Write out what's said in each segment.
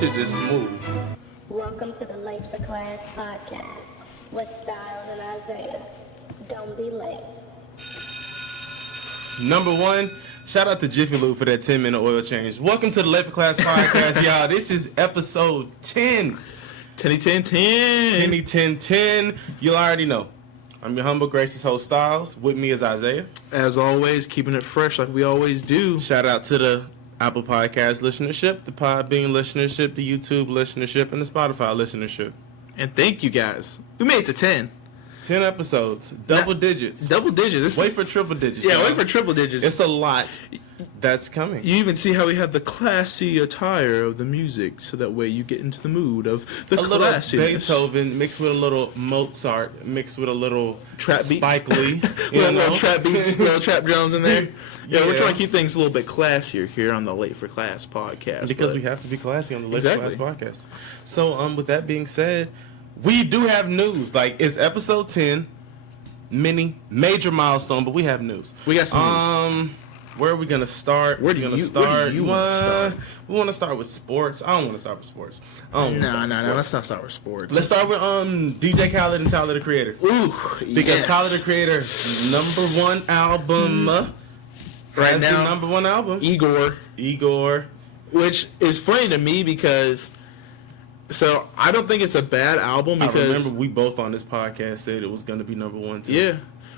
shit just smooth. Welcome to the Late for Class podcast with Styles and Isaiah. Don't be late. Number one, shout out to Jiffy Lube for that 10-minute oil change. Welcome to the Late for Class podcast, y'all. This is episode 10. 10. You already know. I'm your humble, gracious host, Styles. With me is Isaiah. As always, keeping it fresh like we always do. Shout out to the Apple Podcast listenership, the Podbean listenership, the YouTube listenership, and the Spotify listenership. And thank you guys. We made it to 10. 10 episodes. Double digits. Double digits. Wait for triple digits. Yeah, y'all. wait for triple digits. It's a lot that's coming. You even see how we have the classy attire of the music, so that way you get into the mood of the a little classiness. Beethoven mixed with a little Mozart, mixed with a little Trap beats. Spike Lee. little trap beats, little trap drums in there. Yeah, we're Yeah. trying to keep things a little bit classier here on the Late for Class podcast. Because but we have to be classy on the Late Exactly. Class podcast. So, with that being said, we do have news. Like, it's episode 10, major milestone, but we have news. We got some news. Where are we gonna start? Where do you want to start? We want to start with sports. I don't want to start with sports. No, let's not start with sports. Let's start with DJ Khaled and Tyler the Creator. Ooh, Because yes. Tyler the Creator, number one album, Right has now, the number one album, Igor. Which is funny to me because, so I don't think it's a bad album I because remember we both on this podcast said it was going to be number one too. yeah,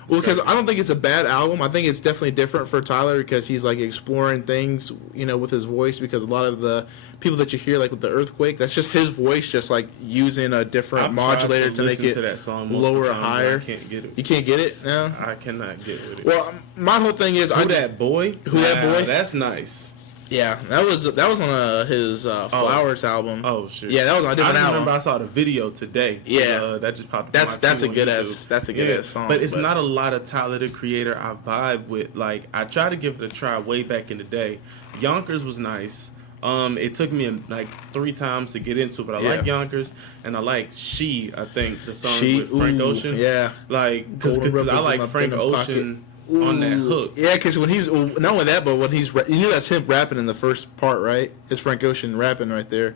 well because I don't think it's a bad album. I think it's definitely different for Tyler because he's like exploring things, with his voice. Because a lot of the people that you hear like with the Earthquake, that's just his voice, just like using a different I've modulator tried to make listen it to that song lower multiple or times, higher. and I can't get it. You can't get it now. I cannot get with it. Well, my whole thing is Who That Boy? Who That Boy? That's nice. Yeah, that was on his Flowers album. Oh shit. Yeah, that was on a different I album. remember I saw the video today. Yeah. That just popped. That's up on my a feed good on ass YouTube. song. But it's not a lot of Tyler the Creator I vibe with. Like, I tried to give it a try way back in the day. Yonkers was nice. It took me like 3 times to get into it, but I like Yonkers and I like She. I think the song with Frank Ocean. Yeah, Like because Golden I Rebels like in my Frank pocket. Ocean on that hook. Yeah, because when he's not only that, but when he's that's him rapping in the first part, right? It's Frank Ocean rapping right there,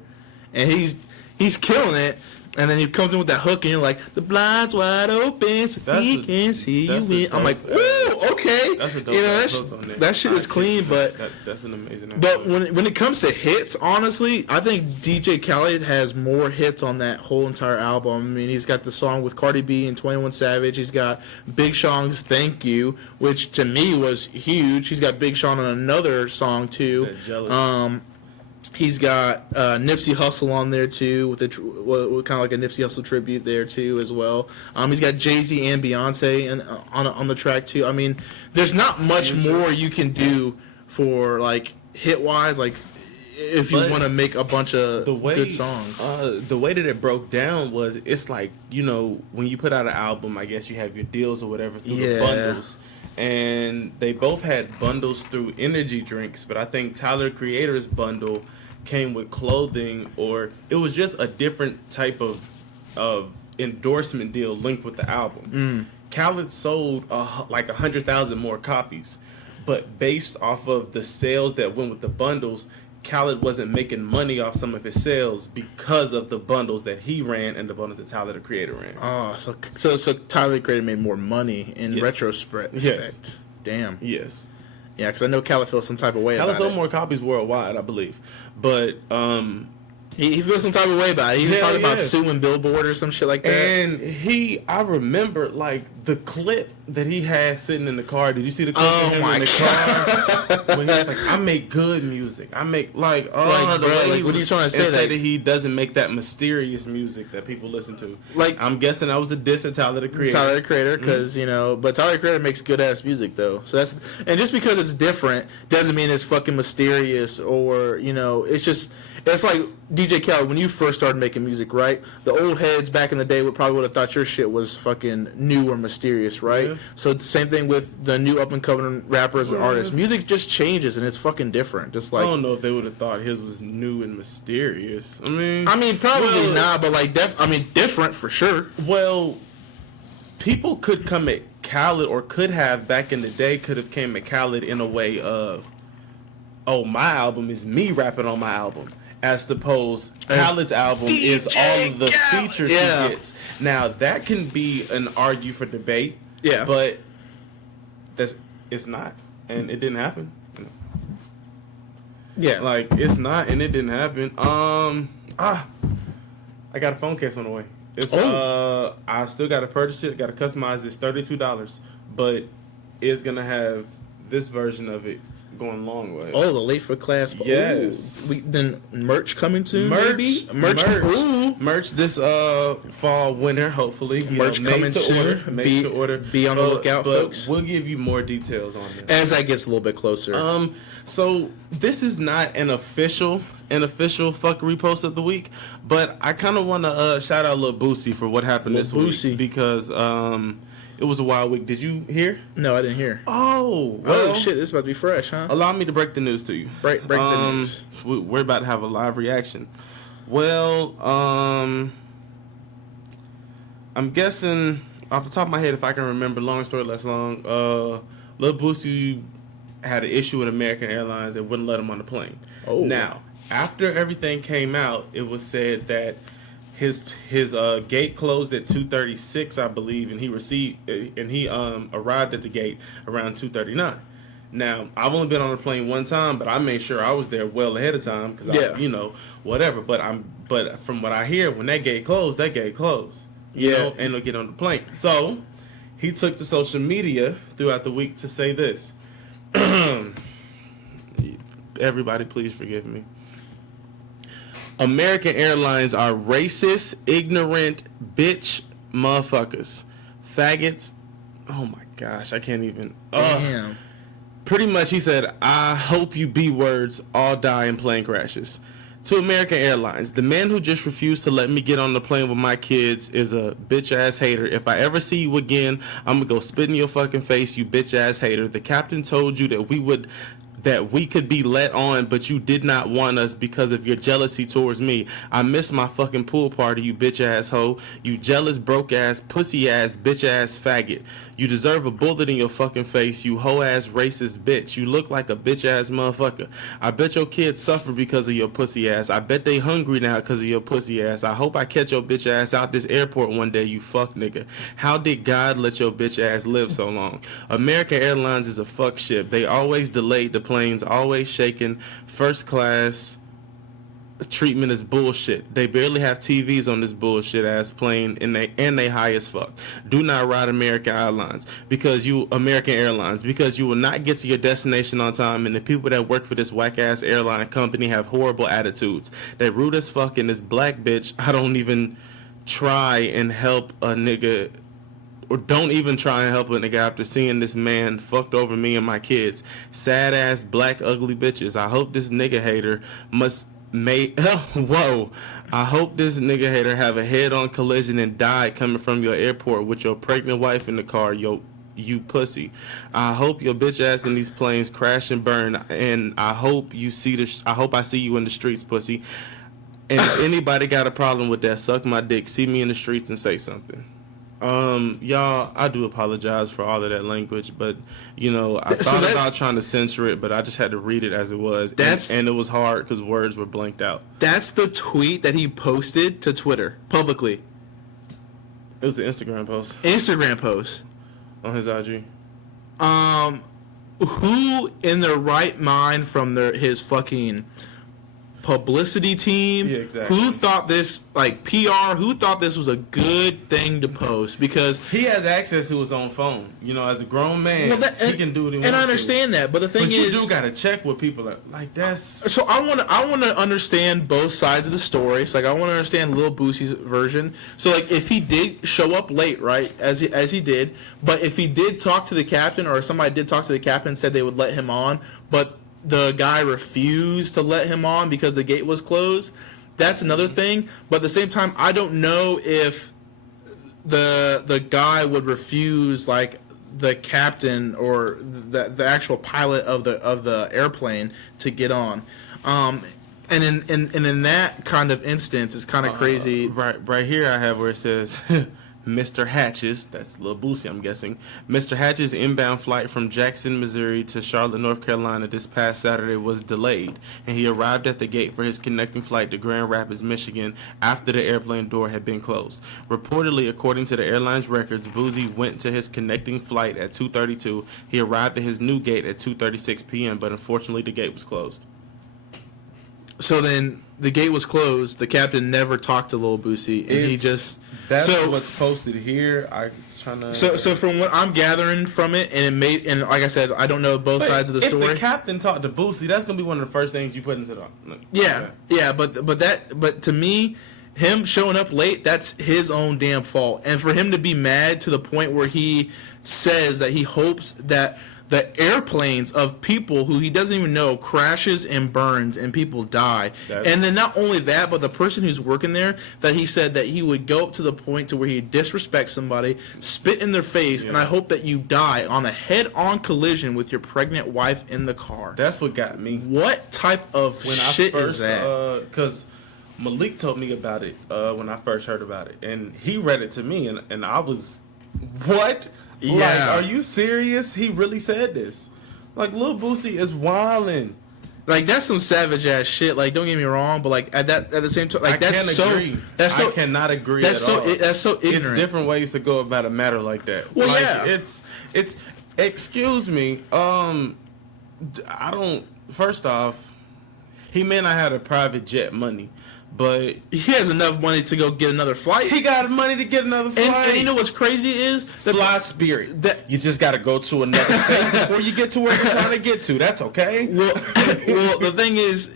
and he's killing it. And then he comes in with that hook, and you're like, "The blind's wide open, so he can see you in." I'm like, "Ooh, okay." That's a dope hook on there. That shit is clean, but that's an amazing. But when it comes to hits, honestly, I think DJ Khaled has more hits on that whole entire album. I mean, he's got the song with Cardi B and 21 Savage. He's got Big Sean's "Thank You," which to me was huge. He's got Big Sean on another song too. Jealous. He's got Nipsey Hussle on there too, with kind of like a Nipsey Hussle tribute there too as well. He's got Jay-Z and Beyonce on the track too. I mean, there's not much more you can do for like hit wise, like if you want to make a bunch of good songs. The way that it broke down was, it's like, when you put out an album, I guess you have your deals or whatever through the bundles. And they both had bundles through energy drinks, but I think Tyler Creator's bundle came with clothing, or it was just a different type of endorsement deal linked with the album. Khaled sold like 100,000 more copies, but based off of the sales that went with the bundles, Khaled wasn't making money off some of his sales because of the bundles that he ran and the bundles that Tyler the Creator ran. Oh, so Tyler the Creator made more money in retrospect. Yes. Damn. Yes. Yeah, because I know Khaled feels some type of way Khaled about sold it. more copies worldwide, I believe. But he feels some type of way about it. He was talking about suing Billboard or some shit like that. And I remember like the clip that he had sitting in the car. Did you see the clip of him in the car? When he was like, I make good music. I make the way he what are you trying to say? And say that he doesn't make that mysterious music that people listen to. Like, I'm guessing that was a diss at Tyler the Creator. Tyler the Creator, because but Tyler the Creator makes good ass music though. So and just because it's different doesn't mean it's fucking mysterious or it's like DJ Khaled when you first started making music, right? The old heads back in the day would have thought your shit was fucking new or mysterious, right? Yeah. So the same thing with the new up and coming rappers and artists. Music just changes and it's fucking different. Just like, I don't know if they would have thought his was new and mysterious. I mean probably not, but like different for sure. Well, people could come at Khaled, or could have back in the day, could have came at Khaled in a way of, oh, my album is me rapping on my album. as opposed Khaled's album is all of the features he gets. Now that can be an argue for debate. Yeah. But it's not, and it didn't happen. Yeah. Like it's not, and it didn't happen. I got a phone case on the way. It's I still got to purchase it. Got to customize it. It's $32, but it's gonna have this version of it going long way. Oh, the late for class. Yes. Then merch coming soon. Maybe? Merch this fall winter. Hopefully, merch coming soon. Make to order. Be on the lookout, folks. We'll give you more details on that as that gets a little bit closer. So this is not an official fuckery post of the week, but I kind of want to shout out Lil Boosie for what happened this week because it was a wild week. Did you hear? No, I didn't hear. Oh, well, shit! This is about to be fresh, huh? Allow me to break the news to you. Break the news. We're about to have a live reaction. Well, I'm guessing off the top of my head, if I can remember, long story less long, Lil Boosie had an issue with American Airlines that wouldn't let him on the plane. Oh. Now, after everything came out, it was said that his gate closed at 2:36, I believe, and he arrived at the gate around 2:39. Now, I've only been on the plane one time, but I made sure I was there well ahead of time because whatever. But from what I hear, when that gate closed. You know, and they'll get on the plane. So he took to social media throughout the week to say this. Everybody, please forgive me. American Airlines are racist, ignorant, bitch motherfuckers. Faggots. Oh my gosh, I can't even. Damn. Pretty much, he said, I hope you B-words all die in plane crashes. To American Airlines, the man who just refused to let me get on the plane with my kids is a bitch-ass hater. If I ever see you again, I'm going to go spit in your fucking face, you bitch-ass hater. The captain told you that we could be let on, but you did not want us because of your jealousy towards me. I missed my fucking pool party, you bitch-ass hoe. You jealous, broke-ass, pussy-ass, bitch-ass faggot. You deserve a bullet in your fucking face, you hoe-ass racist bitch. You look like a bitch-ass motherfucker. I bet your kids suffer because of your pussy ass. I bet they hungry now because of your pussy ass. I hope I catch your bitch ass out this airport one day, you fuck nigga. How did God let your bitch ass live so long? American Airlines is a fuck ship. They always delayed the planes, always shaking. First class treatment is bullshit. They barely have TVs on this bullshit ass plane, and they high as fuck. Do not ride American Airlines because you will not get to your destination on time, and the people that work for this whack ass airline company have horrible attitudes. They rude as fuck, and this black bitch, I don't even try and help a nigga. Or don't even try and help a nigga after seeing this man fucked over me and my kids. Sad ass black ugly bitches. I hope this nigga hater I hope this nigga hater have a head-on collision and die coming from your airport with your pregnant wife in the car, you pussy. I hope your bitch ass in these planes crash and burn, and I hope I see you in the streets, pussy. And if anybody got a problem with that, suck my dick, see me in the streets and say something. Y'all, I do apologize for all of that language, but I thought about trying to censor it, but I just had to read it as it was, and it was hard because words were blanked out. That's the tweet that he posted to Twitter publicly. It was an Instagram post on his IG. Who in their right mind from his fucking publicity team, who thought this, like PR, who thought this was a good thing to post? Because he has access to his own phone. As a grown man, he can do what he wants. And I understand that, but the thing is, you do gotta check what people are like. That's so I want to understand both sides of the story. So I want to understand Lil Boosie's version. So if he did show up late, right, as he did, but if he did talk to the captain, or somebody did talk to the captain and said they would let him on, but the guy refused to let him on because the gate was closed, that's another thing. But at the same time, I don't know if the guy would refuse, like, the captain or the actual pilot of the airplane to get on. And in that kind of instance, it's kind of crazy. Right here I have where it says Mr. Hatch's, that's Lil Boosie, I'm guessing, Mr. Hatch's inbound flight from Jackson, Missouri to Charlotte, North Carolina this past Saturday was delayed, and he arrived at the gate for his connecting flight to Grand Rapids, Michigan after the airplane door had been closed. Reportedly, according to the airline's records, Boosie went to his connecting flight at 2:32. He arrived at his new gate at 2:36 p.m., but unfortunately the gate was closed. So then the gate was closed. The captain never talked to Lil Boosie, and he just. That's so, what's posted here. I was trying to. So from what I'm gathering from it, and like I said, I don't know both sides of the story. If the captain talked to Boosie, that's gonna be one of the first things you put into the. Yeah, but to me, him showing up late, that's his own damn fault, and for him to be mad to the point where he says that he hopes that the airplanes of people who he doesn't even know crashes and burns and people die. And then not only that, but the person who's working there, that he said that he would go up to the point to where he disrespects somebody, spit in their face, and I hope that you die on a head-on collision with your pregnant wife in the car. That's what got me. What type of shit is that? Because Malik told me about it when I first heard about it, and he read it to me, and I was, what? Yeah. Like, are you serious? He really said this. Like, Lil Boosie is wildin'. Like, that's some savage ass shit. Like, don't get me wrong, but like at the same time, like I cannot agree. That's at all. That's so ignorant. It's different ways to go about a matter like that. Well, like, yeah. It's. Excuse me. I don't. First off, he may not have a private jet money, but he has enough money to go get another flight. He got money to get another flight. And you know what's crazy is the Fly Spirit. That you just got to go to another state before you get to where you're trying to get to. That's okay. Well, the thing is,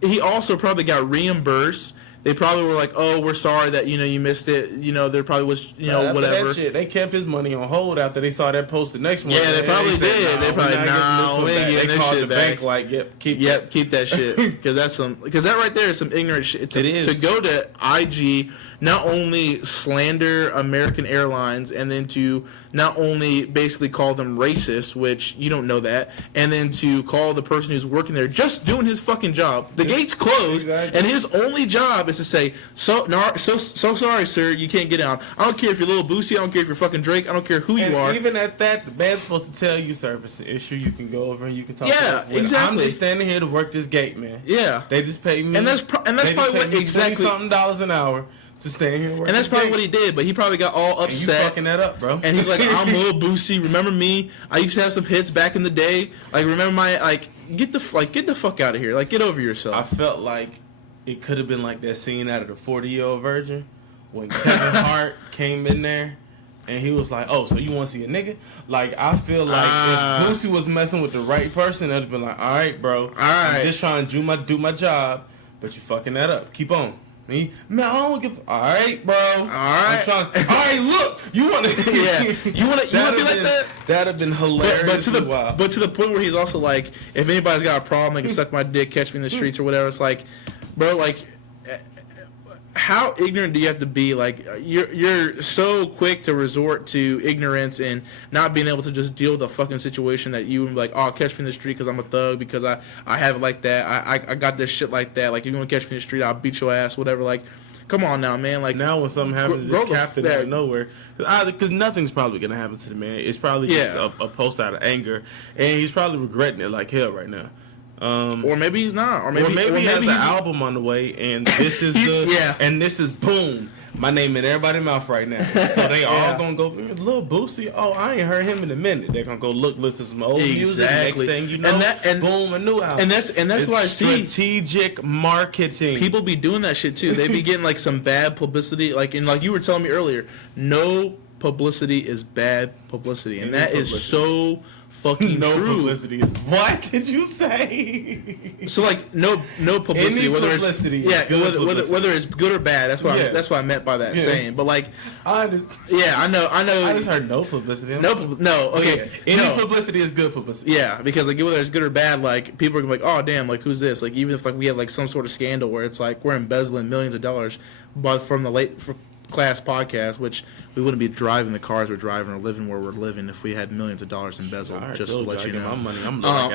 he also probably got reimbursed. They probably were like, "Oh, we're sorry that you missed it." There probably was after whatever. That shit, they kept his money on hold after they saw that post the next morning. Yeah, they probably did. They probably we ain't getting this shit back. Bank like, keep that shit because that right there is some ignorant shit. It is to go to IG, not only slander American Airlines, and then to not only basically call them racist, which you don't know that, and then to call the person who's working there just doing his fucking job. The gate's closed, and his only job is to say, so sorry, sir, you can't get on. I don't care if you're Lil Boosie, I don't care if you're fucking Drake, I don't care who you are. Even at that, the man's supposed to tell you, sir, if it's an issue, you can go over and you can talk. Yeah, exactly. I'm just standing here to work this gate, man. Yeah, they just pay me, and that's probably what exactly $20-something an hour. To stay here and that's probably what he did, but he probably got all upset. And you fucking that up, bro. And he's like, I'm Lil Boosie. Remember me? I used to have some hits back in the day. Like, remember get the fuck out of here. Like, get over yourself. I felt like it could have been like that scene out of the 40-Year-Old Virgin when Kevin Hart came in there and he was like, "Oh, so you want to see a nigga?" Like, I feel like if Boosie was messing with the right person, it'd have been like, "All right, bro. All right. I'm just trying to do my job, but you fucking that up. Keep on." Man, I don't give. All right, bro. All right. All right, look. You want to? Yeah. You want to be like that? That'd have been hilarious. But to the point where he's also like, if anybody's got a problem, they can suck my dick, catch me in the streets or whatever. It's like, bro, like, how ignorant do you have to be? Like, you're so quick to resort to ignorance and not being able to just deal with a fucking situation that you would be like, oh, catch me in the street because I'm a thug, because I have it like that. I got this shit like that. Like, if you want to catch me in the street, I'll beat your ass, whatever. Like, come on now, man. Like, now when something happens to this captain out of nowhere, because nothing's probably gonna happen to the man. It's probably just a post out of anger, and he's probably regretting it like hell right now. Or maybe he's not. Or maybe he has an album on the way, and this is and this is boom. My name in everybody's mouth right now. So they all gonna go, Lil Boosie. Oh, I ain't heard him in a minute. They're gonna go listen to some old music. Next thing you know, boom, a new album. And that's why I see strategic marketing. People be doing that shit too. They be getting like some bad publicity. Like you were telling me earlier, no publicity is bad publicity, and that is so fucking no true. Publicity is what did you say? So like no publicity, whether it's good or bad. That's what that's what I meant by that saying. But like, I understand. Yeah, I know. I just heard no publicity. No. Okay. Any publicity is good publicity. Yeah, because like whether it's good or bad, like people are gonna be like, oh damn, like who's this? Like even if like we have like some sort of scandal where it's like we're embezzling millions of dollars, but from the class podcast, which we wouldn't be driving the cars we're driving or living where we're living if we had millions of dollars embezzled. Right, just to let you know, my money. I'm looking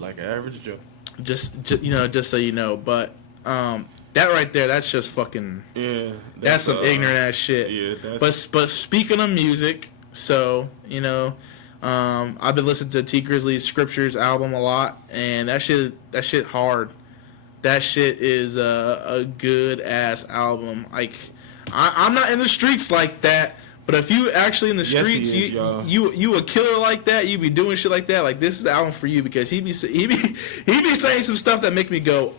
like an average Joe. Just so you know, but That right there, that's just fucking. Yeah, That's some ignorant ass shit. Yeah, but speaking of music, so you know, I've been listening to T Grizzly's Scriptures album a lot, and that shit hard. That shit is a good ass album. Like, I'm not in the streets like that, but if you actually in the streets, he is, you a killer like that, you be doing shit like that. Like, this is the album for you, because he be saying some stuff that make me go,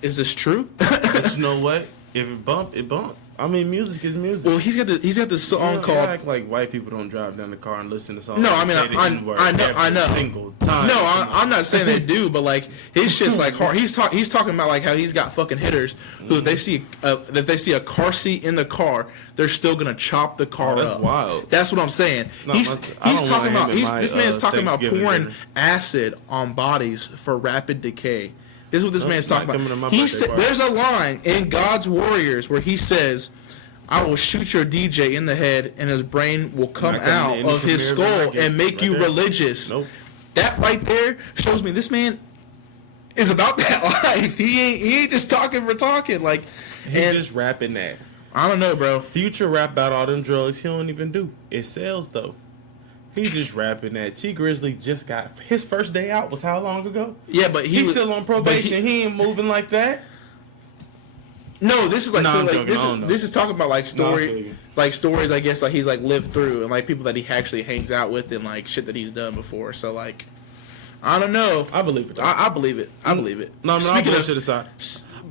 is this true? But you know what? If it bump, it bump. I mean, music is music. Well, he's got this song called. Act like white people don't drive down the car and listen to songs. No, I mean, I know. Single time. No, I'm not saying they do, but like his shit's like hard. He's talking about like how he's got fucking hitters who if they see a car seat in the car, they're still gonna chop the car up. That's wild. That's what I'm saying. He's talking about this man's talking about pouring acid on bodies for rapid decay. This is what this man's talking about. There's a line in God's Warriors where he says, I will shoot your DJ in the head and his brain will come out of his skull and make you religious. Nope. That right there shows me this man is about that life. He ain't just talking for talking. Like, He's just rapping that. I don't know, bro. Future rap about all them drugs he don't even do. It sells though. He's just rapping that. T Grizzly just got his first day out was how long ago? Yeah, but he's still on probation. He ain't moving like that. No, this is like this is talking about like stories I guess like he's like lived through and like people that he actually hangs out with and like shit that he's done before. So like I don't know. I believe it. I believe it. I believe it. No, all bullshit aside.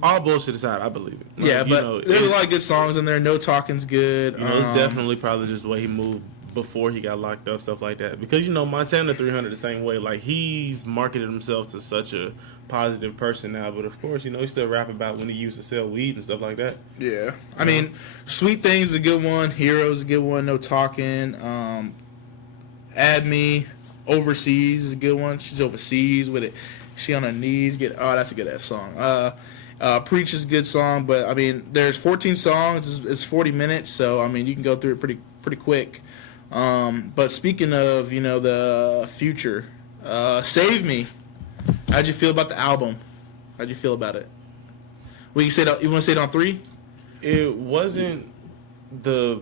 All bullshit aside, I believe it. Like, yeah, but there's a lot of good songs in there. No Talking's good. It's definitely probably just the way he moved before he got locked up, stuff like that. Because Montana 300 the same way. Like he's marketed himself to such a positive person now, but of course, he still rap about when he used to sell weed and stuff like that. Yeah, I mean, Sweet Thing's a good one. Hero's a good one. No Talking. Add Me, Overseas is a good one. She's overseas with it. She on her knees. That's a good ass song. Preach is a good song, but I mean, there's 14 songs. It's 40 minutes, so I mean, you can go through it pretty quick. But speaking of, the future, Save Me. How'd you feel about the album? How'd you feel about it? You want to say it on 3? It wasn't the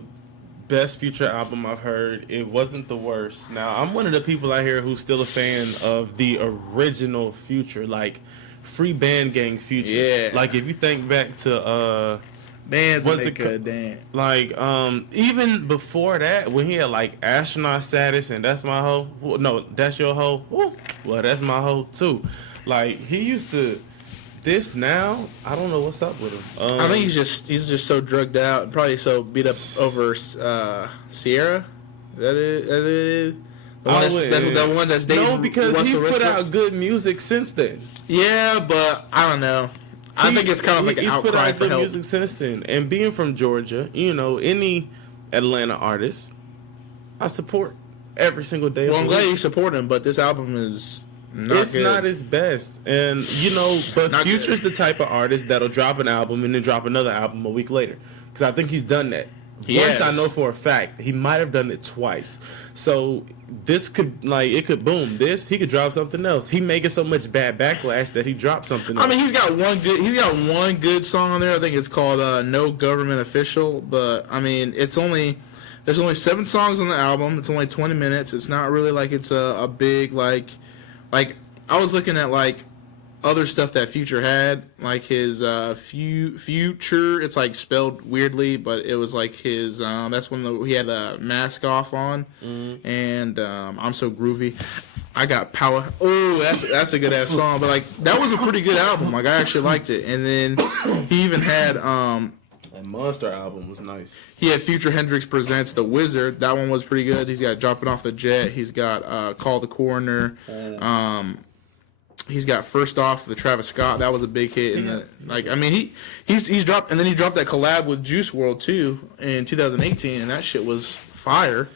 best Future album I've heard. It wasn't the worst. Now, I'm one of the people out here who's still a fan of the original Future, like Free Band Gang Future. Yeah. Like, if you think back to, Man's was it good, damn. Like, even before that, when he had like Astronaut Status and That's My Hoe. No, That's Your Hoe. Ooh, well, That's My Hoe too. Like, he used to. This now, I don't know what's up with him. I think he's just so drugged out, and probably so beat up over Sierra. That is. The one that's dating. No, because he's put out good music since then. Yeah, but I don't know. I think it's kind of like an outcry for help. He's put out good music since then. And being from Georgia, any Atlanta artist, I support every single day. Well, I'm glad you support him, but this album is not good. Not his best. And, but Future's the type of artist that'll drop an album and then drop another album a week later. Because I think he's done that. Once, I know for a fact. He might have done it twice. So this could, it could boom. He could drop something else. He may get so much bad backlash that he dropped something else. I mean, he's got one good song on there. I think it's called No Government Official. But, I mean, there's only 7 songs on the album. It's only 20 minutes. It's not really like it's a big, like, I was looking at, other stuff that Future had, like his Future. It's like spelled weirdly, but it was like his. That's when he had a mask off on, and I'm So Groovy. I Got Power. Oh, that's a good ass song. But that was a pretty good album. I actually liked it. And then he even had that Monster album was nice. He had Future Hendrix Presents The Wizard. That one was pretty good. He's got Dropping Off the Jet. He's got Call the Coroner. He's got First Off the Travis Scott. That was a big hit. He's dropped, and then he dropped that collab with Juice WRLD too in 2018, and that shit was fire.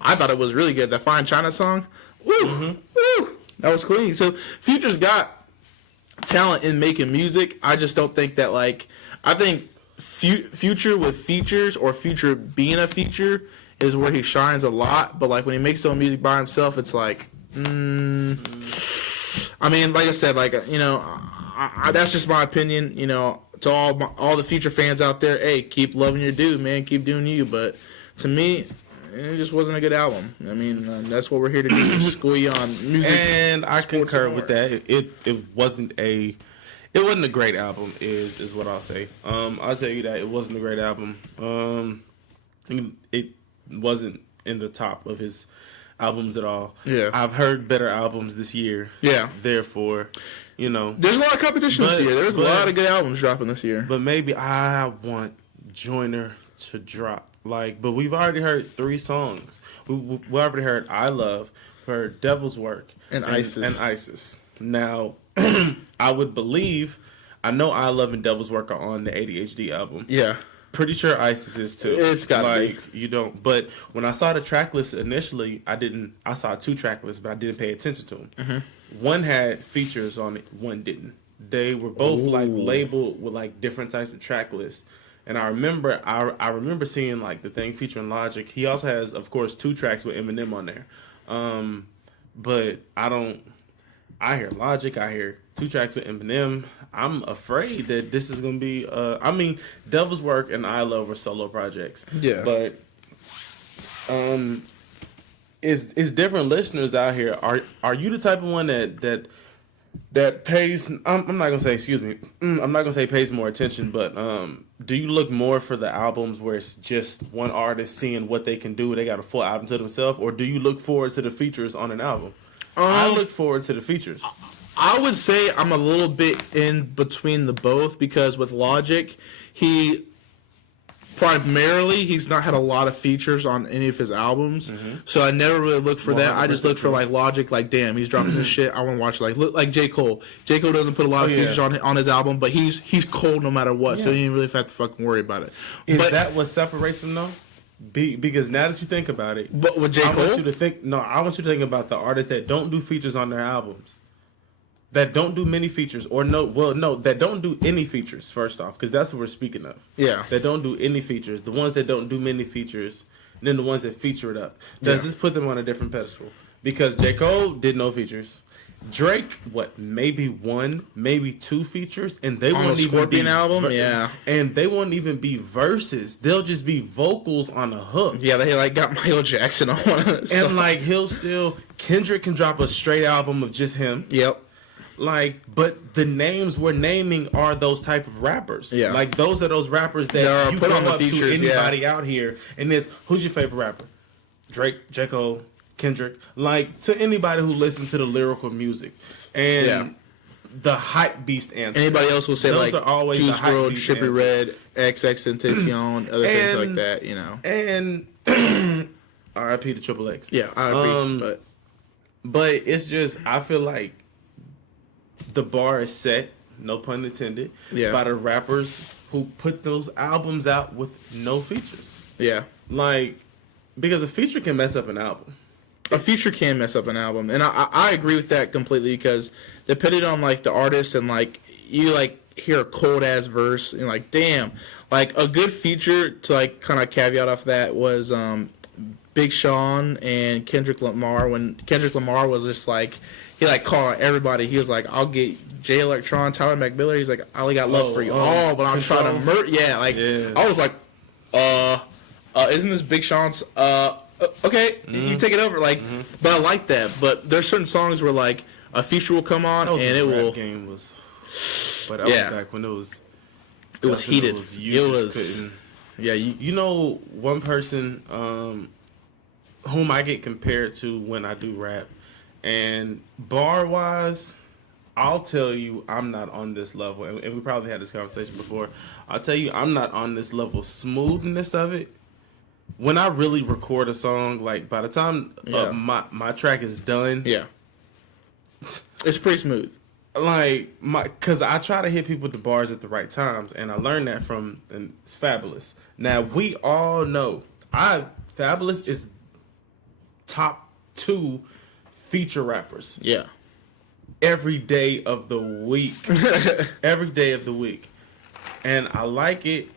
I thought it was really good. That Fine China song, woo, that was clean. So Future's got talent in making music. I just don't think that I think Future with features or Future being a feature is where he shines a lot. But when he makes his own music by himself, it's I mean, like I said, That's just my opinion. You know, to all the Future fans out there, hey, keep loving your dude, man. Keep doing you. But to me, it just wasn't a good album. I mean, that's what we're here to do: school you on music. And I concur and with that. It wasn't a great album. Is what I'll say. I'll tell you that it wasn't a great album. It wasn't in the top of his albums at all. Yeah, I've heard better albums this year. Yeah, therefore, you know, there's a lot of competition this year. There's a lot of good albums dropping this year. But maybe I want Joyner to drop. Like, but we've already heard 3 songs. We already heard I Love, heard Devil's Work, and Isis. Now, I would believe, I know I Love and Devil's Work are on the ADHD album. Yeah. Pretty sure Isis is too. It's gotta be. You don't. But when I saw the track list initially, I saw 2 track lists, but I didn't pay attention to them. Mm-hmm. One had features on it, one didn't. They were both like labeled with like different types of track lists. And I remember seeing like the thing featuring Logic. He also has, of course, 2 tracks with Eminem on there. But I hear Logic, I hear 2 tracks with Eminem. I'm afraid that this is gonna be Devil's Work and I Love were solo projects. Yeah. But is different listeners out here. Are you the type of one that pays? I'm not gonna say, excuse me. I'm not gonna say pays more attention, but do you look more for the albums where it's just one artist seeing what they can do? They got a full album to themselves, or do you look forward to the features on an album? I look forward to the features. I would say I'm a little bit in between the both, because with Logic, he's not had a lot of features on any of his albums, so I never really look for that. I just look for like Logic, like damn, he's dropping this shit. I want to watch it. Like J. Cole. J. Cole doesn't put a lot of features on his album, but he's cold no matter what, so you didn't really have to fucking worry about it. Is that what separates him though? Because now that you think about it, but with J. Cole, I want you to think about the artists that don't do features on their albums, that don't do many features, that don't do any features. First off, because that's what we're speaking of. Yeah, that don't do any features. The ones that don't do many features, and then the ones that feature it up. Does this put them on a different pedestal? Because J. Cole did no features. Drake, maybe 1, maybe 2 features, and they won't even Scorpion be album, and they won't even be verses. They'll just be vocals on a hook. Yeah, they like got Michael Jackson on one of them. And like Kendrick can drop a straight album of just him. Yep. Like, but the names we're naming are those type of rappers. Yeah. Like those are those rappers that you put go on the up features, to anybody out here, and it's who's your favorite rapper? Drake, J. Cole, Kendrick, like to anybody who listens to the lyrical music, and the hype beast answer. Anybody else will say those like are always Juice WRLD, Trippie Redd, XXXTentacion, other things like that. You know, and R.I.P. to Triple X. Yeah, I agree. But it's just I feel like the bar is set, no pun intended, by the rappers who put those albums out with no features. Yeah, like because a feature can mess up an album. A feature can mess up an album, and I agree with that completely, because depending on like the artist, and like you like hear a cold ass verse and like damn, like a good feature to like kind of caveat off that was Big Sean and Kendrick Lamar, when Kendrick Lamar was just like he like called everybody. He was like, I'll get Jay Electron, Tyler McMillan. He's like, I only got love for you all, but I'm trying to murder. Yeah, like I was like, isn't this Big Sean's? Okay, you take it over. Like, but I like that. But there's certain songs where like a feature will come on and it will. Game was, but that was back when it was. It was heated. It was. You know, one person whom I get compared to when I do rap, and bar wise, I'll tell you I'm not on this level, and we probably had this conversation before. I'll tell you I'm not on this level smoothness of it. When I really record a song, like by the time my track is done, it's pretty smooth. Like cause I try to hit people with the bars at the right times, and I learned that from Fabulous. Now we all know Fabulous is top 2 feature rappers. Yeah. Every day of the week. Every day of the week. And I like it.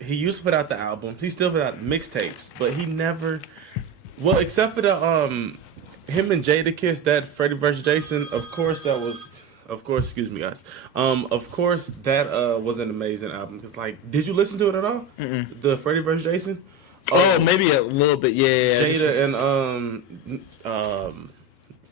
He used to put out the albums. He still put out mixtapes, but he never, except for the him and Jadakiss, that Freddie vs. Jason. Of course, that was of course. Excuse me, guys. Of course, that was an amazing album. Cause like, did you listen to it at all? The Freddie vs. Jason. Oh, maybe a little bit. Yeah. Jada and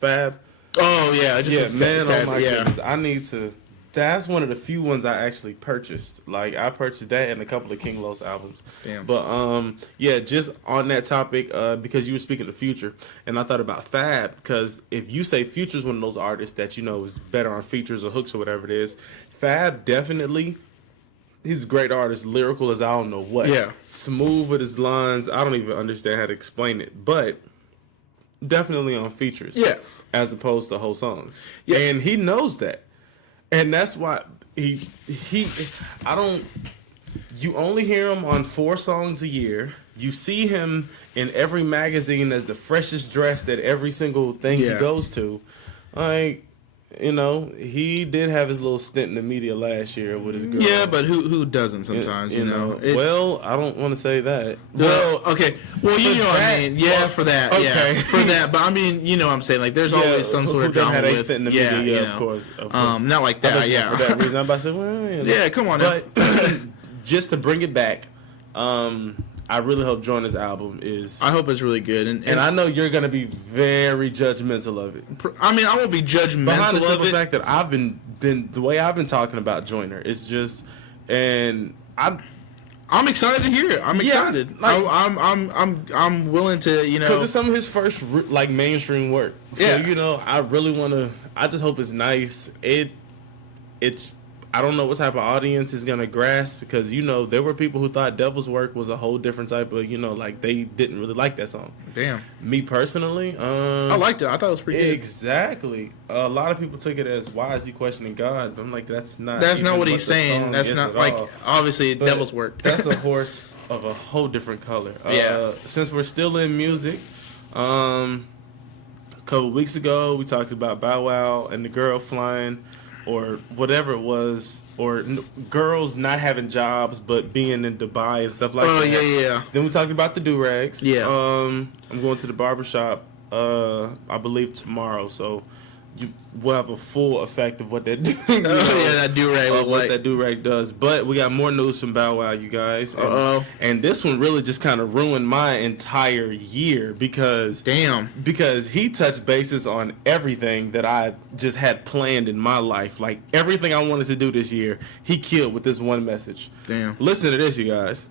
Fab. Oh yeah. Goodness, I need to. That's one of the few ones I actually purchased. Like I purchased that and a couple of King Los albums. Damn. But yeah, just on that topic, because you were speaking of Future, and I thought about Fab, because if you say Future's one of those artists that you know is better on features or hooks or whatever it is, Fab definitely. He's a great artist, lyrical as I don't know what. Yeah. Smooth with his lines. I don't even understand how to explain it, but definitely on features. Yeah. As opposed to whole songs. Yeah. And he knows that. And that's why you only hear him on 4 songs a year. You see him in every magazine as the freshest dressed at every single thing he goes to. Like, you know, he did have his little stint in the media last year with his girl. Yeah, but who doesn't sometimes, you know? Well, I don't want to say that. Well, okay. Well, you know what I mean. Yeah, well, for that. okay. Yeah, for that. But I mean, you know what I'm saying? Like, there's always some sort of drama had with... stint in the media, you of know. course. Not like that, yeah. For that reason, I'm about to say, well, you know. Yeah, come on now. But just to bring it back, I really hope Joyner's album is... I hope it's really good. And I know you're going to be very judgmental of it. I mean, I won't be judgmental Behind the simple of it. fact that I've been the way I've been talking about Joyner, it's just... And I'm excited to hear it. I'm excited. Like, I'm willing to, you know... Because it's some of his first, like, mainstream work. So, Yeah. you know, I really want to... I just hope it's nice. It's... I don't know what type of audience is going to grasp, because, you know, there were people who thought Devil's Work was a whole different type of, you know, like, they didn't really like that song. Damn. Me personally, I liked it. I thought it was pretty good. Exactly. A lot of people took it as, why is he questioning God? But I'm like, that's not what he's saying. That's not, like, all. obviously, But Devil's Work. That's a horse of a whole different color. Yeah. Since we're still in music, a couple weeks ago, we talked about Bow Wow and the girl flying, or whatever it was, or girls not having jobs but being in Dubai and stuff like that. Oh, yeah. Then we talked about the do-rags. Yeah. I'm going to the barbershop, I believe tomorrow, so we'll have a full effect of what that that do-rag look what like. that do-rag does. But we got more news from Bow Wow, you guys. And this one really just kind of ruined my entire year, because he touched bases on everything that I just had planned in my life. Like, everything I wanted to do this year, he killed with this one message. Damn. Listen to this, you guys.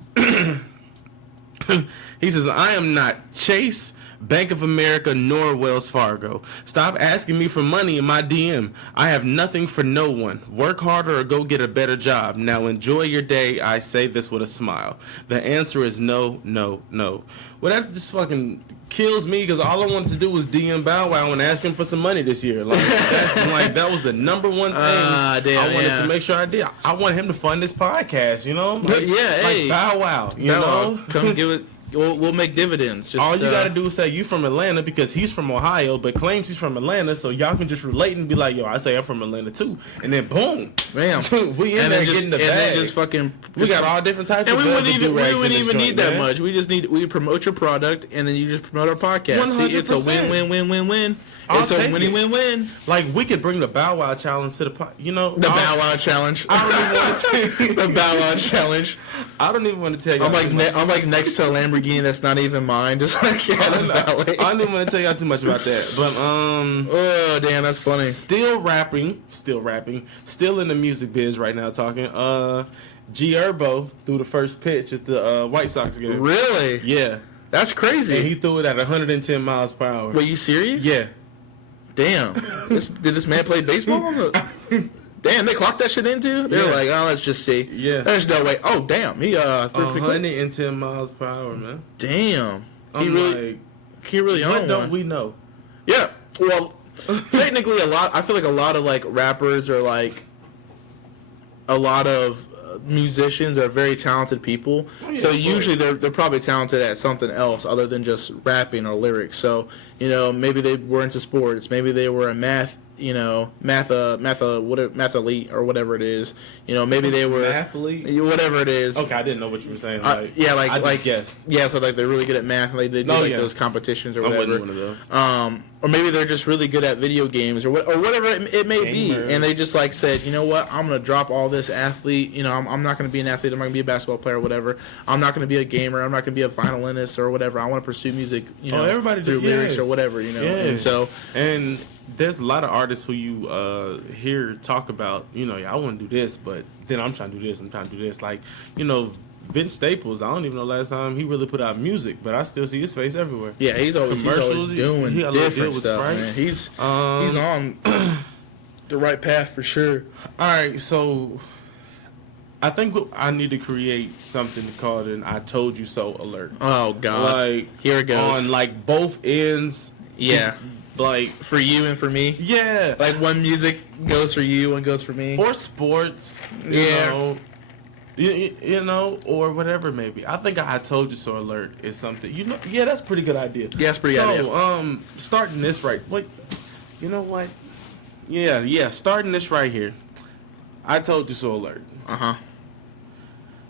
He says, I am not Chase, Bank of America, nor Wells Fargo. Stop asking me for money in my DM. I have nothing for no one. Work harder or go get a better job. Now enjoy your day. I say this with a smile. The answer is no, no, no. Well, that just fucking kills me, because all I wanted to do was DM Bow Wow and ask him for some money this year. Like, that was the number one thing I wanted to make sure I did. I want him to fund this podcast, you know? Like, hey. Bow Wow, you know? Come give it. We'll make dividends. Just, all you gotta do is say you from Atlanta, because he's from Ohio but claims he's from Atlanta, so y'all can just relate and be like, yo, I say I'm from Atlanta too, and then boom, bam, we in there getting the bag. Just fucking, we got all different types of. And we wouldn't even need that man. much. We promote your product, and then you just promote our podcast. 100%. See, it's a win-win-win-win-win. It's a win-win-win. Like, we could bring the Bow Wow challenge to the you know, the Bow Wow challenge. I don't even want to the Bow Wow challenge. I don't even want to tell you. I'm like next to a Lamborghini that's not even mine, just like I don't even want to tell y'all too much about that. But oh damn, that's funny. Still rapping, still in the music biz right now. Talking. G Herbo threw the first pitch at the White Sox game. Really? Yeah. That's crazy. And he threw it at 110 miles per hour. Were you serious? Yeah. Damn. Did this man play baseball? Damn, they clocked that shit into? They're like, oh, let's just see. Yeah. There's no way. Oh, damn. He threw 110 miles per hour, man. Damn. He really owned don't one. we know? Yeah. Well, technically I feel like a lot of like rappers or like a lot of musicians are very talented people. So usually they're probably talented at something else other than just rapping or lyrics. So, you know, maybe they were into sports, maybe they were a math you know, Mathlete or whatever it is. You know, maybe they were Mathlete? whatever it is. Okay, I didn't know what you were saying. I just guessed. Yeah, so like they're really good at math, and they do those competitions or whatever. I wasn't one of those. Or maybe they're just really good at video games or whatever it may be, and they just like said, you know what, I'm gonna drop all this athlete. You know, I'm not gonna be an athlete. I'm not gonna be a basketball player or whatever. I'm not gonna be a gamer. I'm not gonna be a violinist or whatever. I want to pursue music. You know, everybody through lyrics or whatever. You know, and there's a lot of artists who you hear talk about, you know, I want to do this, but then I'm trying to do this, I'm trying to do this. Like, you know, Vince Staples, I don't even know last time he really put out music, but I still see his face everywhere. Yeah, he's always doing different stuff, man. He's on the right path for sure. All right, so I think I need to create something called an "I Told You So" alert. Oh God! Like, here it goes on like both ends. Yeah. Like for you and for me. Yeah. Like one music goes for you, one goes for me. Or sports. You know, or whatever maybe. I think I Told You So alert is something. You know, yeah, that's a pretty good idea. Yeah, that's pretty good idea. So, starting this right. Wait, you know what? Yeah, starting this right here. I Told You So alert. Uh-huh.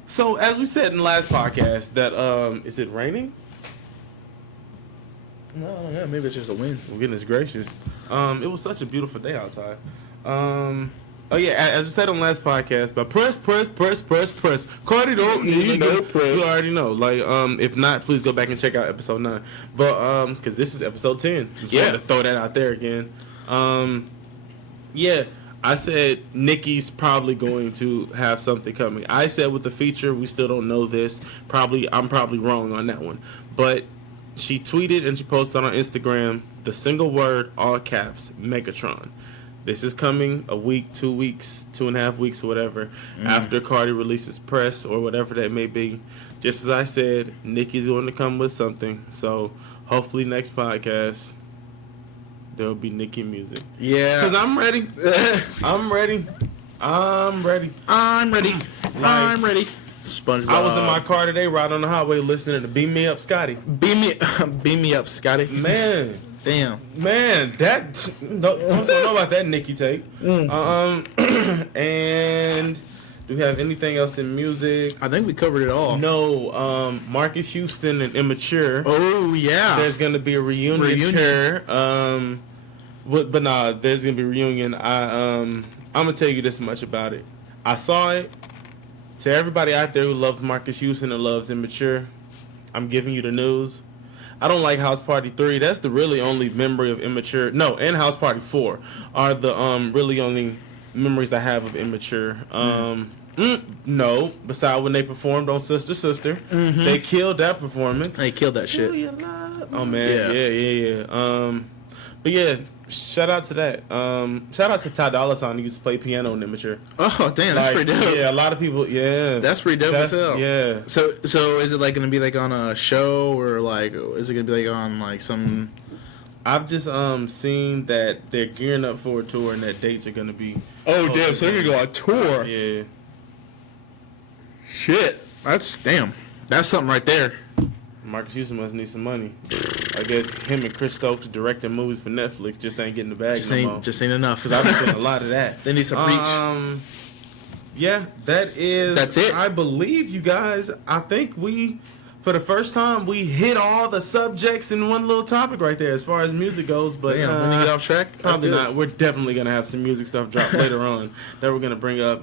So, as we said in the last podcast, that is it raining? No, yeah, maybe it's just the wind. Well, goodness gracious. It was such a beautiful day outside. Oh yeah, as we said on the last podcast, but press. Cardi don't need no press. You already know. Like, if not, please go back and check out episode 9. But because this is episode 10. Just wanted to throw that out there again. Yeah, I said Nicki's probably going to have something coming. I said with the feature, we still don't know this. I'm probably wrong on that one, but she tweeted and she posted on Instagram the single word, all caps, Megatron. This is coming a week, 2 weeks, 2.5 weeks, or whatever, after Cardi releases press or whatever that may be. Just as I said, Nicki's going to come with something. So hopefully next podcast, there will be Nicki music. Yeah. Because I'm ready. I'm ready. SpongeBob. I was in my car today, riding on the highway, listening to "Beam Me Up, Scotty." Beam me up, Scotty. Man, damn. Man, that don't know about that Nicki tape. And do we have anything else in music? I think we covered it all. No, Marcus Houston and Immature. Oh yeah. There's gonna be a reunion. Tour. But nah, there's gonna be a reunion. I'm gonna tell you this much about it. I saw it. To everybody out there who loves Marcus Houston and loves Immature, I'm giving you the news. I don't like House Party 3. That's the really only memory of Immature. No, and House Party 4 are the really only memories I have of Immature. No, besides when they performed on Sister Sister. They killed that performance. They killed that shit. Oh man, yeah. But yeah, shout out to that. Shout out to Ty Dolla $ign who used to play piano in Immature. Oh damn, that's pretty dope. Yeah, a lot of people. Yeah, that's pretty dope as hell. Yeah. So is it like gonna be like on a show or like is it gonna be like on like some? I've just seen that they're gearing up for a tour and that dates are gonna be. Oh damn! So they're gonna go on tour. Yeah. Shit, that's something right there. Marcus Houston must need some money. I guess him and Chris Stokes directing movies for Netflix just ain't getting the bag no more. Just ain't enough. Because I've seen a lot of that. They need some reach. Yeah, that's it. I believe you guys. I think for the first time, we hit all the subjects in one little topic right there as far as music goes. But when you get off track, probably not. We're definitely gonna have some music stuff drop later on that we're gonna bring up.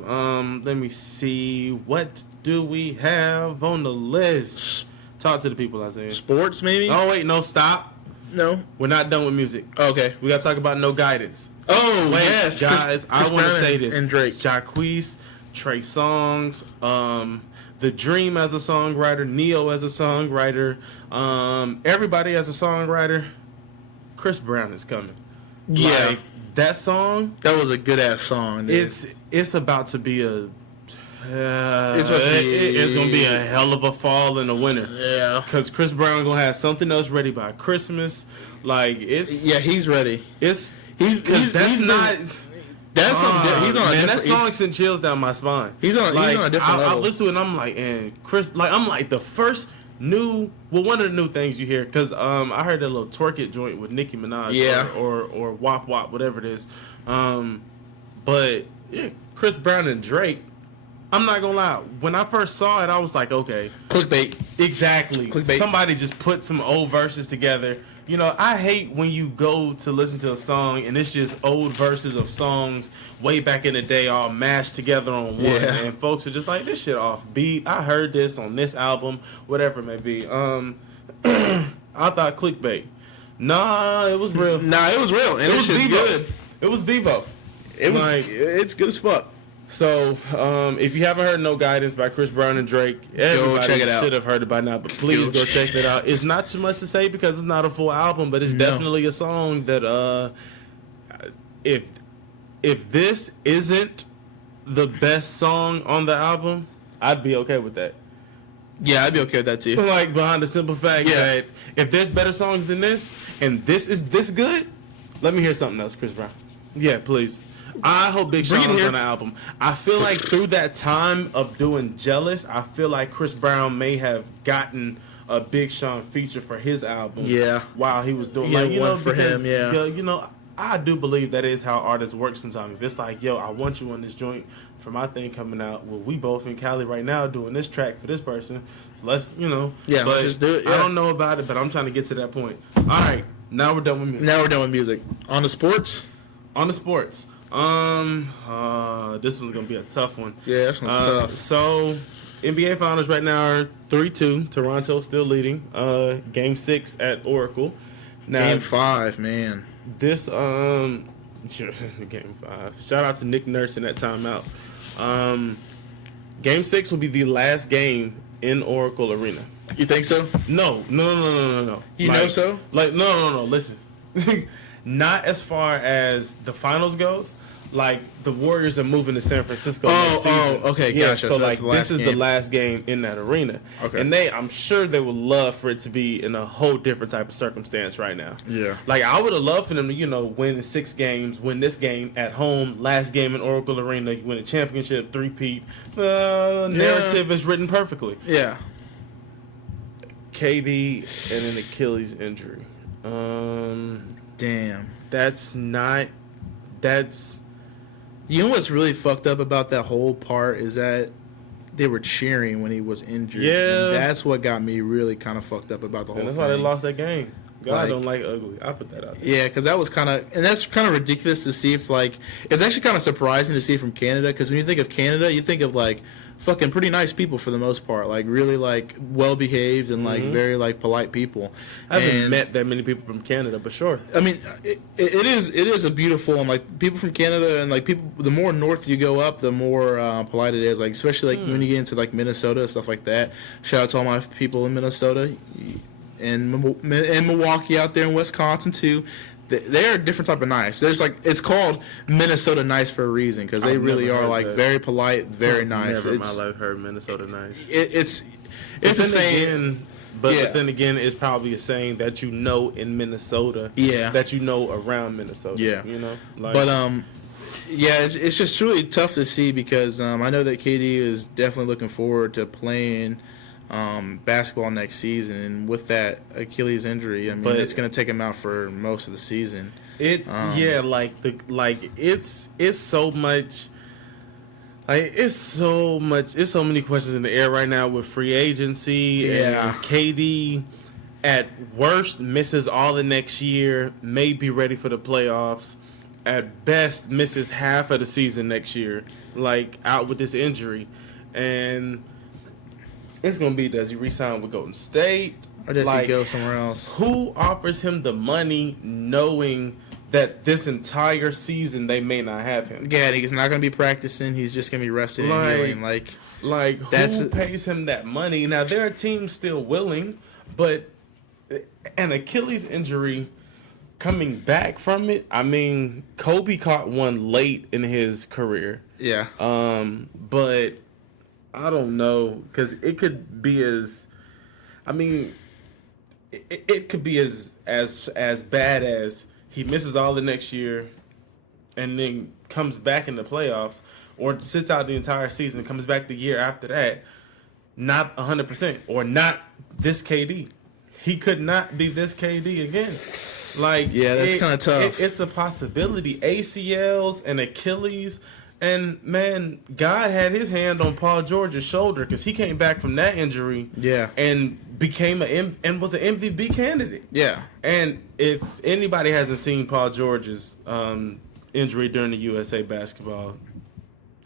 Let me see. What do we have on the list? Talk to the people, Isaiah. Sports, maybe? Oh, wait, no, stop. No. We're not done with music. Okay. We got to talk about No Guidance. Oh, wait, yes. Guys, I want to say this. And Drake. Jacquees, Trey Songz, The Dream as a songwriter, Neo as a songwriter, everybody as a songwriter. Chris Brown is coming. Yeah. Like, that song. That was a good-ass song. Dude. It's about to be a... it's gonna be a hell of a fall and a winter. Yeah, because Chris Brown gonna have something else ready by Christmas. Like he's ready. He's that song sent chills down my spine. He's on a different level. I listen to it and I'm like, and Chris, like I'm like the first one of the new things you hear, because I heard that little Twerk It joint with Nicki Minaj, Yeah. or Wop Wop, whatever it is. But yeah, Chris Brown and Drake. I'm not gonna lie. When I first saw it, I was like, okay, Clickbait. exactly. Clickbait. Somebody just put some old verses together. You know, I hate when you go to listen to a song and it's just old verses of songs way back in the day all mashed together on one, Yeah. and folks are just like, this shit off beat. I heard this on this album, whatever it may be. I thought clickbait. Nah, it was real. Nah, it was real, and It it was was Vivo. good. It was Vivo. It was. Like- It's good as fuck. So, if you haven't heard No Guidance by Chris Brown and Drake, everybody check it out. should have heard it by now, but please Go go check it out. It's not too much to say because it's not a full album, but it's No. definitely a song that, if this isn't the best song on the album, I'd be okay with that. Yeah, I'd be okay with that too. Like, behind the simple fact Yeah. that if there's better songs than this, and this is this good, let me hear something else, Chris Brown. Yeah, please. I hope Big Bring it Sean's here. on the album. I feel like through that time of doing Jealous, I feel like Chris Brown may have gotten a Big Sean feature for his album. Yeah. While he was doing, Yeah, like, you one know, for because, him, yeah. you know, I do believe that is how artists work sometimes. If it's like, yo, I want you on this joint for my thing coming out. Well, we both in Cali right now doing this track for this person. So let's, you know. Yeah, but let's just do it, I yeah. don't know about it, but I'm trying to get to that point. All right, now we're done with music. Now we're done with music. On the sports. On the sports. This one's gonna be a tough one. Yeah, this one's tough. So, NBA Finals right now are 3-2. Toronto still leading. Game 6 at Oracle. Now, Game 5, man. this game 5. Shout out to Nick Nurse in that timeout. Game 6 will be the last game in Oracle Arena. You think so? No. You know so? Like, no. Listen, not as far as the finals goes. Like, the Warriors are moving to San Francisco next season. Okay, Yeah, gotcha. so So that's like, the this last is the game. last game in that arena. Okay. And I'm sure they would love for it to be in a whole different type of circumstance right now. Yeah. Like, I would have loved for them to, you know, win 6 games, win this game at home, last game in Oracle Arena, you win a championship, 3-peat. Narrative is written perfectly. Yeah. KD and an Achilles injury. Damn. That's You know what's really fucked up about that whole part is that they were cheering when he was injured. Yeah. And that's what got me really kind of fucked up about the whole and that's thing. why they lost that game. God Like- don't like ugly. I put that out there. Yeah, because that was kind of, and that's kind of ridiculous to see if, like, it's actually kind of surprising to see from Canada, because when you think of Canada, you think of, like, fucking pretty nice people for the most part, like, really, like, well-behaved and, like, very, like, polite people. I haven't And- met that many people from Canada, but sure. I mean, it is a beautiful, and like people from Canada and like people, the more north you go up, the more polite it is. Like especially like when you get into like Minnesota and stuff like that. Shout out to all my people in Minnesota and Milwaukee out there in Wisconsin too. They're a different type of nice. There's like it's called Minnesota nice for a reason because they I've really never are heard like that. very polite, very nice. Never in It's my life heard Minnesota nice. it's It's the a same. saying, but Yeah. then again, it's probably a saying that you know in Minnesota. Yeah. That you know around Minnesota. Yeah. You know, like, But yeah, it's just really tough to see because I know that KD is definitely looking forward to playing basketball next season, and with that Achilles injury, I mean But- it's going to take him out for most of the season. it's so much. Like it's so many questions in the air right now with free agency. Yeah. And KD at worst misses all the next year, may be ready for the playoffs. At best misses half of the season next year, like out with this injury. And it's gonna be, does he resign with Golden State? Or does Like, he go somewhere else? who offers him the money knowing that this entire season they may not have him? Yeah, he's not going to be practicing. He's just going to be resting Like- and healing. Like, That's- who pays him that money? Now, there are teams still willing, but an Achilles injury coming back from it, I mean, Kobe caught one late in his career. Yeah. But I don't know, because it could be as, I mean, it could be as bad as he misses all the next year and then comes back in the playoffs, or sits out the entire season and comes back the year after that. not 100% or not this KD. He could not be this KD again. Like, yeah, that's kind of tough. It's a possibility. ACLs and Achilles. And, man, God had his hand on Paul George's shoulder because he came back from that injury. Yeah. And became and was an MVP candidate. Yeah. And if anybody hasn't seen Paul George's injury during the USA basketball,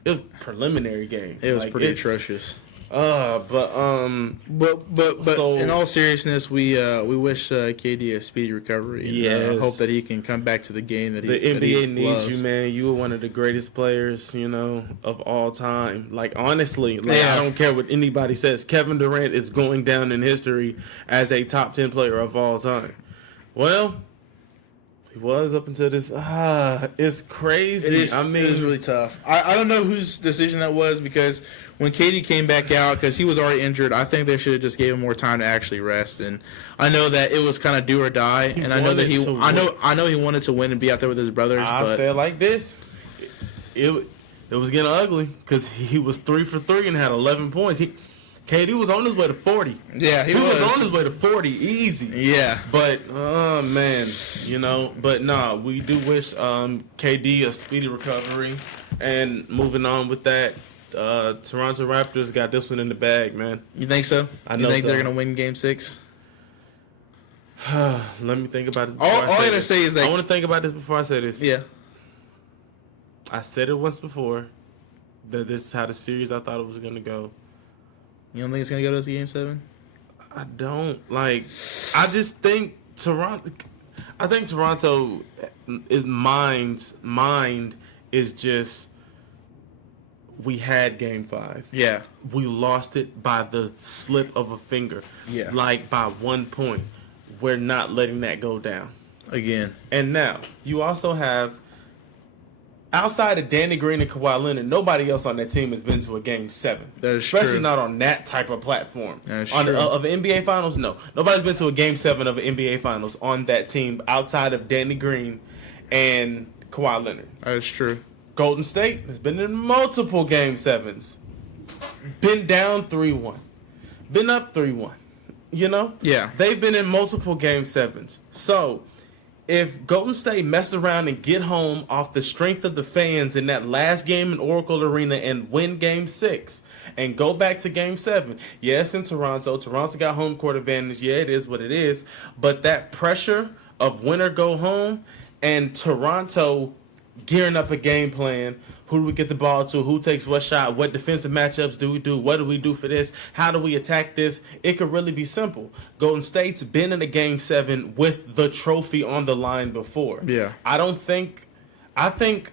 it was a preliminary game. It was pretty atrocious. But so, in all seriousness, we wish KD a speedy recovery. And, yes. Hope that he can come back to the game that the NBA needs loves. you, man. You were one of the greatest players, of all time. Like, honestly, I don't care what anybody says. Kevin Durant is going down in history as a top 10 player of all time. Well, he was up until this. It's crazy. It is really tough. I don't know whose decision that was because when KD came back out, because he was already injured, I think they should have just gave him more time to actually rest. And I know that it was kind of do or die. And I know that I know he wanted to win and be out there with his brothers. I said like this, it was getting ugly because he was 3 for 3 and had 11 points. KD was on his way to 40. Yeah, he was on his way to 40 easy. Yeah. But, man, but nah, we do wish KD a speedy recovery. And moving on with that, Toronto Raptors got this one in the bag, man. You think so? You think they're going to win Game 6? Let me think about this. All I gotta say is that I want to think about this before I say this. Yeah. I said it once before that this is how the series I thought it was going to go. You don't think it's going to go to Game 7? I don't. I just think Toronto is mind is just we had Game 5. Yeah. We lost it by the slip of a finger. Yeah. By 1 point. We're not letting that go down. Again. And now, you also have outside of Danny Green and Kawhi Leonard, nobody else on that team has been to a Game 7. That is Especially true. not on that type of platform. That is true. Of the NBA Finals, no. Nobody's been to a Game 7 of an NBA Finals on that team outside of Danny Green and Kawhi Leonard. That is true. Golden State has been in multiple Game 7s. Been down 3-1. Been up 3-1. Yeah. They've been in multiple Game 7s. So, if Golden State mess around and get home off the strength of the fans in that last game in Oracle Arena and win Game 6 and go back to Game 7, yes, in Toronto got home court advantage. Yeah, it is what it is. But that pressure of win or go home and Toronto gearing up a game plan. Who do we get the ball to? Who takes what shot? What defensive matchups do we do? What do we do for this? How do we attack this? It could really be simple. Golden State's been in a Game 7 with the trophy on the line before. Yeah. I think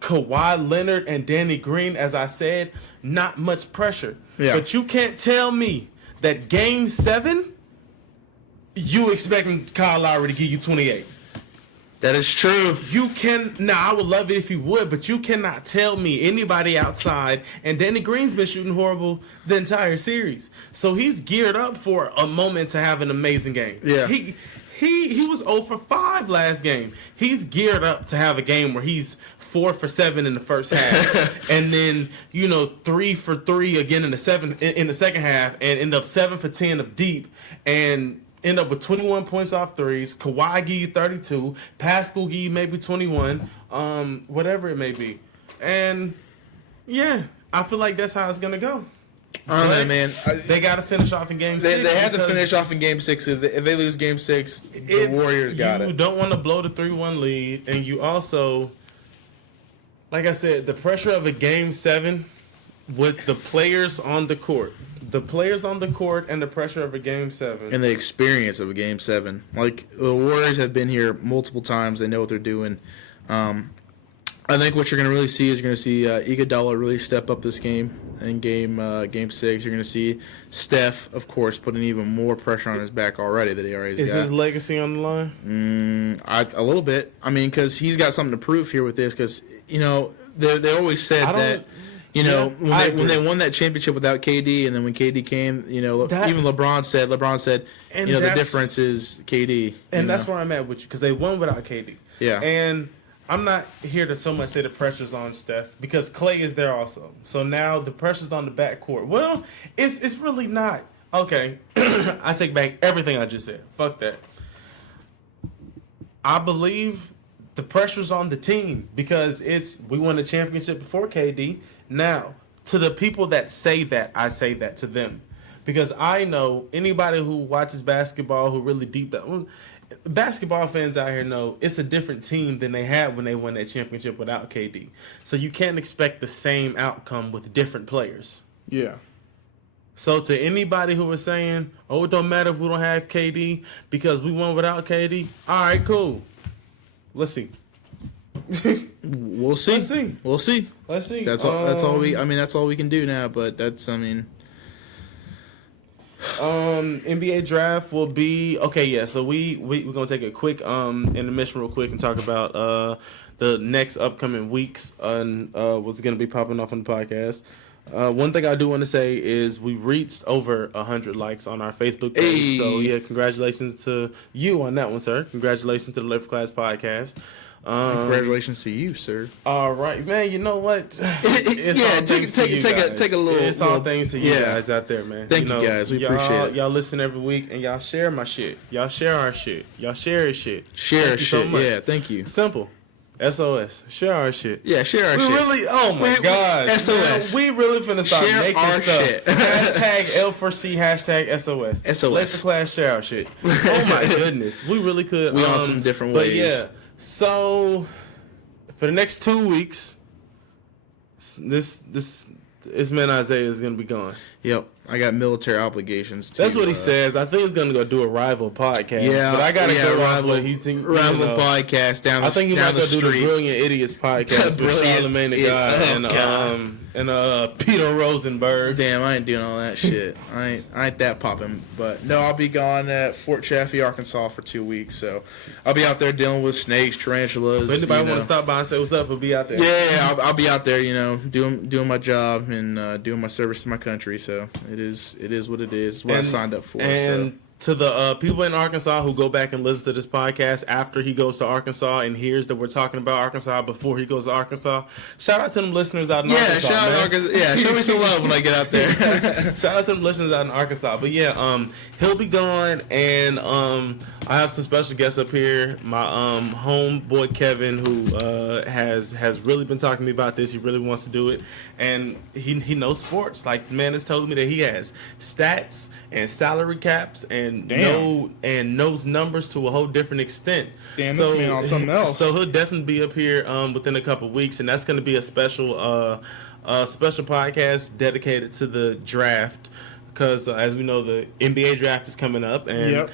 Kawhi Leonard and Danny Green, as I said, not much pressure. Yeah. But you can't tell me that Game 7, you expecting Kyle Lowry to give you 28. That is true. I would love it if you would, but you cannot tell me anybody outside, and Danny Green's been shooting horrible the entire series. So he's geared up for a moment to have an amazing game. Yeah. He was 0 for 5 last game. He's geared up to have a game where he's 4 for 7 in the first half, and then 3 for 3 again in the second half, and end up 7 for 10 of deep, and end up with 21 points off threes. Kawhi give you 32. Pascal give you maybe 21. Whatever it may be. And, yeah, I feel like that's how it's going to go. I don't know, man. They got to finish off in Game 6. They have to finish off in Game 6. If they lose Game 6, the Warriors got it. You don't want to blow the 3-1 lead. And you also, like I said, the pressure of a Game 7 with the players on the court. The players on the court and the pressure of a Game 7. And the experience of a Game 7. Like, the Warriors have been here multiple times. They know what they're doing. I think what you're going to really see is you're going to see Iguodala really step up this game in Game 6. You're going to see Steph, of course, putting even more pressure on his back already that he already got. Is his legacy on the line? A little bit. I mean, because he's got something to prove here with this. Because, they always said that... when they won that championship without KD, and then when KD came, even LeBron said, the difference is KD. And that's where I'm at with you, because they won without KD. Yeah. And I'm not here to so much say the pressure's on Steph because Clay is there also. So now the pressure's on the backcourt. Well, it's really not. Okay, I take back everything I just said. Fuck that. I believe the pressure's on the team because we won the championship before KD. Now, to the people that say that, I say that to them. Because I know anybody who watches basketball, who really deep down, basketball fans out here know it's a different team than they had when they won that championship without KD. So you can't expect the same outcome with different players. Yeah. So to anybody who was saying, oh, it don't matter if we don't have KD because we won without KD, all right, cool. Let's see. We'll see. Let's see. We'll see. Let's see. That's all. That's all we. I mean, that's all we can do now. But that's. I mean. NBA draft will be okay. Yeah. So we're gonna take a quick intermission real quick and talk about the next upcoming weeks and what's gonna be popping off on the podcast. One thing I do want to say is we reached over 100 likes on our Facebook page. Hey. So yeah, congratulations to you on that one, sir. Congratulations to the Late for Class podcast. Congratulations to you, sir. All right, man. You know what? It's all thanks to you guys. take a little. It's all thanks to you guys out there, man. Thank you guys. We appreciate it. Y'all listen every week and y'all share my shit. Y'all share our shit. Y'all share his shit. Share Thank you so shit. much. Yeah, thank you. Simple. SOS. Share our shit. Yeah, share our We shit. really, oh my God. SOS. Man, we really finna start Share making our stuff. shit. Hashtag L4C, hashtag SOS. SOS. Let the class share our shit. Oh my goodness. We really could. We on some different but ways. yeah, so for the next 2 weeks, this man Isaiah is gonna be gone. Yep, I got military obligations. That's what he says. I think he's gonna go do a rival podcast. Yeah, but I gotta go rival rival podcast down the I think he down might go the do the street. Brilliant Idiots podcast with Brilliant Charlamagne the Idiot. God and Peter Rosenberg. Damn, I ain't doing all that shit. I ain't that popping. But no, I'll be gone at Fort Chaffee, Arkansas for 2 weeks. So I'll be out there dealing with snakes, tarantulas. So anybody want to stop by and say what's up, we'll be out there. Yeah, I'll be out there, doing my job and doing my service to my country. So it is what it is. It's what I signed up for. And to the people in Arkansas who go back and listen to this podcast after he goes to Arkansas and hears that we're talking about Arkansas before he goes to Arkansas, shout out to them listeners out in Arkansas. Shout out man. Arkansas. Yeah, show me some love when I get out there. Shout out to them listeners out in Arkansas. But yeah, he'll be gone, and I have some special guests up here. My homeboy Kevin, who has really been talking to me about this. He really wants to do it, and he knows sports. Like, the man has told me that he has stats and salary caps and knows numbers to a whole different extent. Damn, this man on something else. So he'll definitely be up here within a couple of weeks, and that's going to be a special podcast dedicated to the draft, because as we know, the NBA draft is coming up, and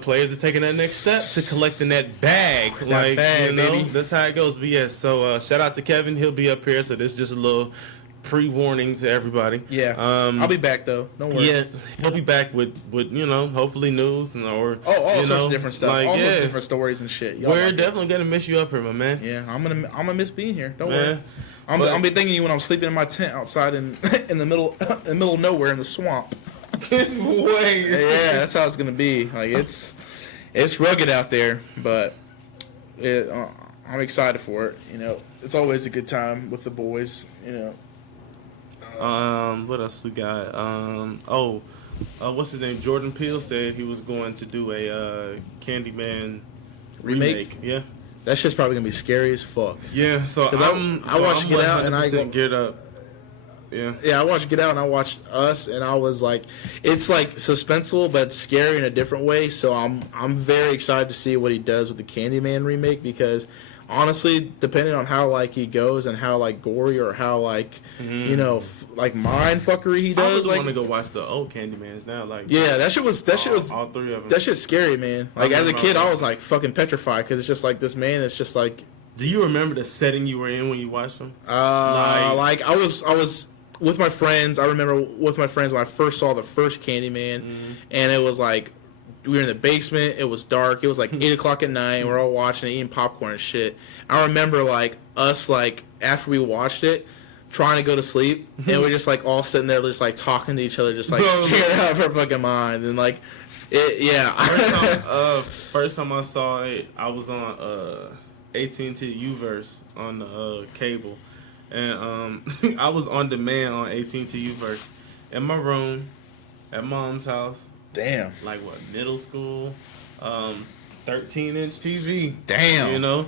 players are taking that next step to collecting that bag. Baby. That's how it goes. But yeah, so shout out to Kevin. He'll be up here, so this is just a little pre-warning to everybody. Yeah, I'll be back though. Don't worry. Yeah, he'll be back with hopefully news all sorts of different stuff. Like, all sorts of different stories and shit. Y'all we're like definitely gonna miss you up here, my man. Yeah, I'm gonna miss being here. Don't Man. worry. I'm gonna be thinking of you when I'm sleeping in my tent outside in the middle of nowhere in the swamp. This way. Yeah, that's how it's gonna be. Like it's rugged out there, but I'm excited for it. It's always a good time with the boys. What else we got? What's his name? Jordan Peele said he was going to do a Candyman remake. Yeah. That shit's probably gonna be scary as fuck. Yeah. So I watched Get Out and I go geared up. Yeah. Yeah, I watched Get Out and I watched Us and I was like, it's like suspenseful but scary in a different way. So I'm very excited to see what he does with the Candyman remake, because honestly, depending on how he goes and how gory or how mind fuckery he does. I want to go watch the old Candymans now. Yeah, that shit was all three of them. That shit's scary, man. As a kid, I was fucking petrified, because it's just this man is just Do you remember the setting you were in when you watched them? I was with my friends. I remember with my friends when I first saw the first Candyman, and it was we were in the basement. It was dark. It was 8 o'clock at night. We're all watching it, eating popcorn and shit. I remember us after we watched it, trying to go to sleep, and we're just all sitting there, just talking to each other, just scared out of our fucking mind, and yeah. First time I saw it, I was on AT&T Uverse on the cable, and I was on demand on AT&T Uverse in my room at mom's house. Damn. Like what? Middle school, 13-inch TV. Damn. You know,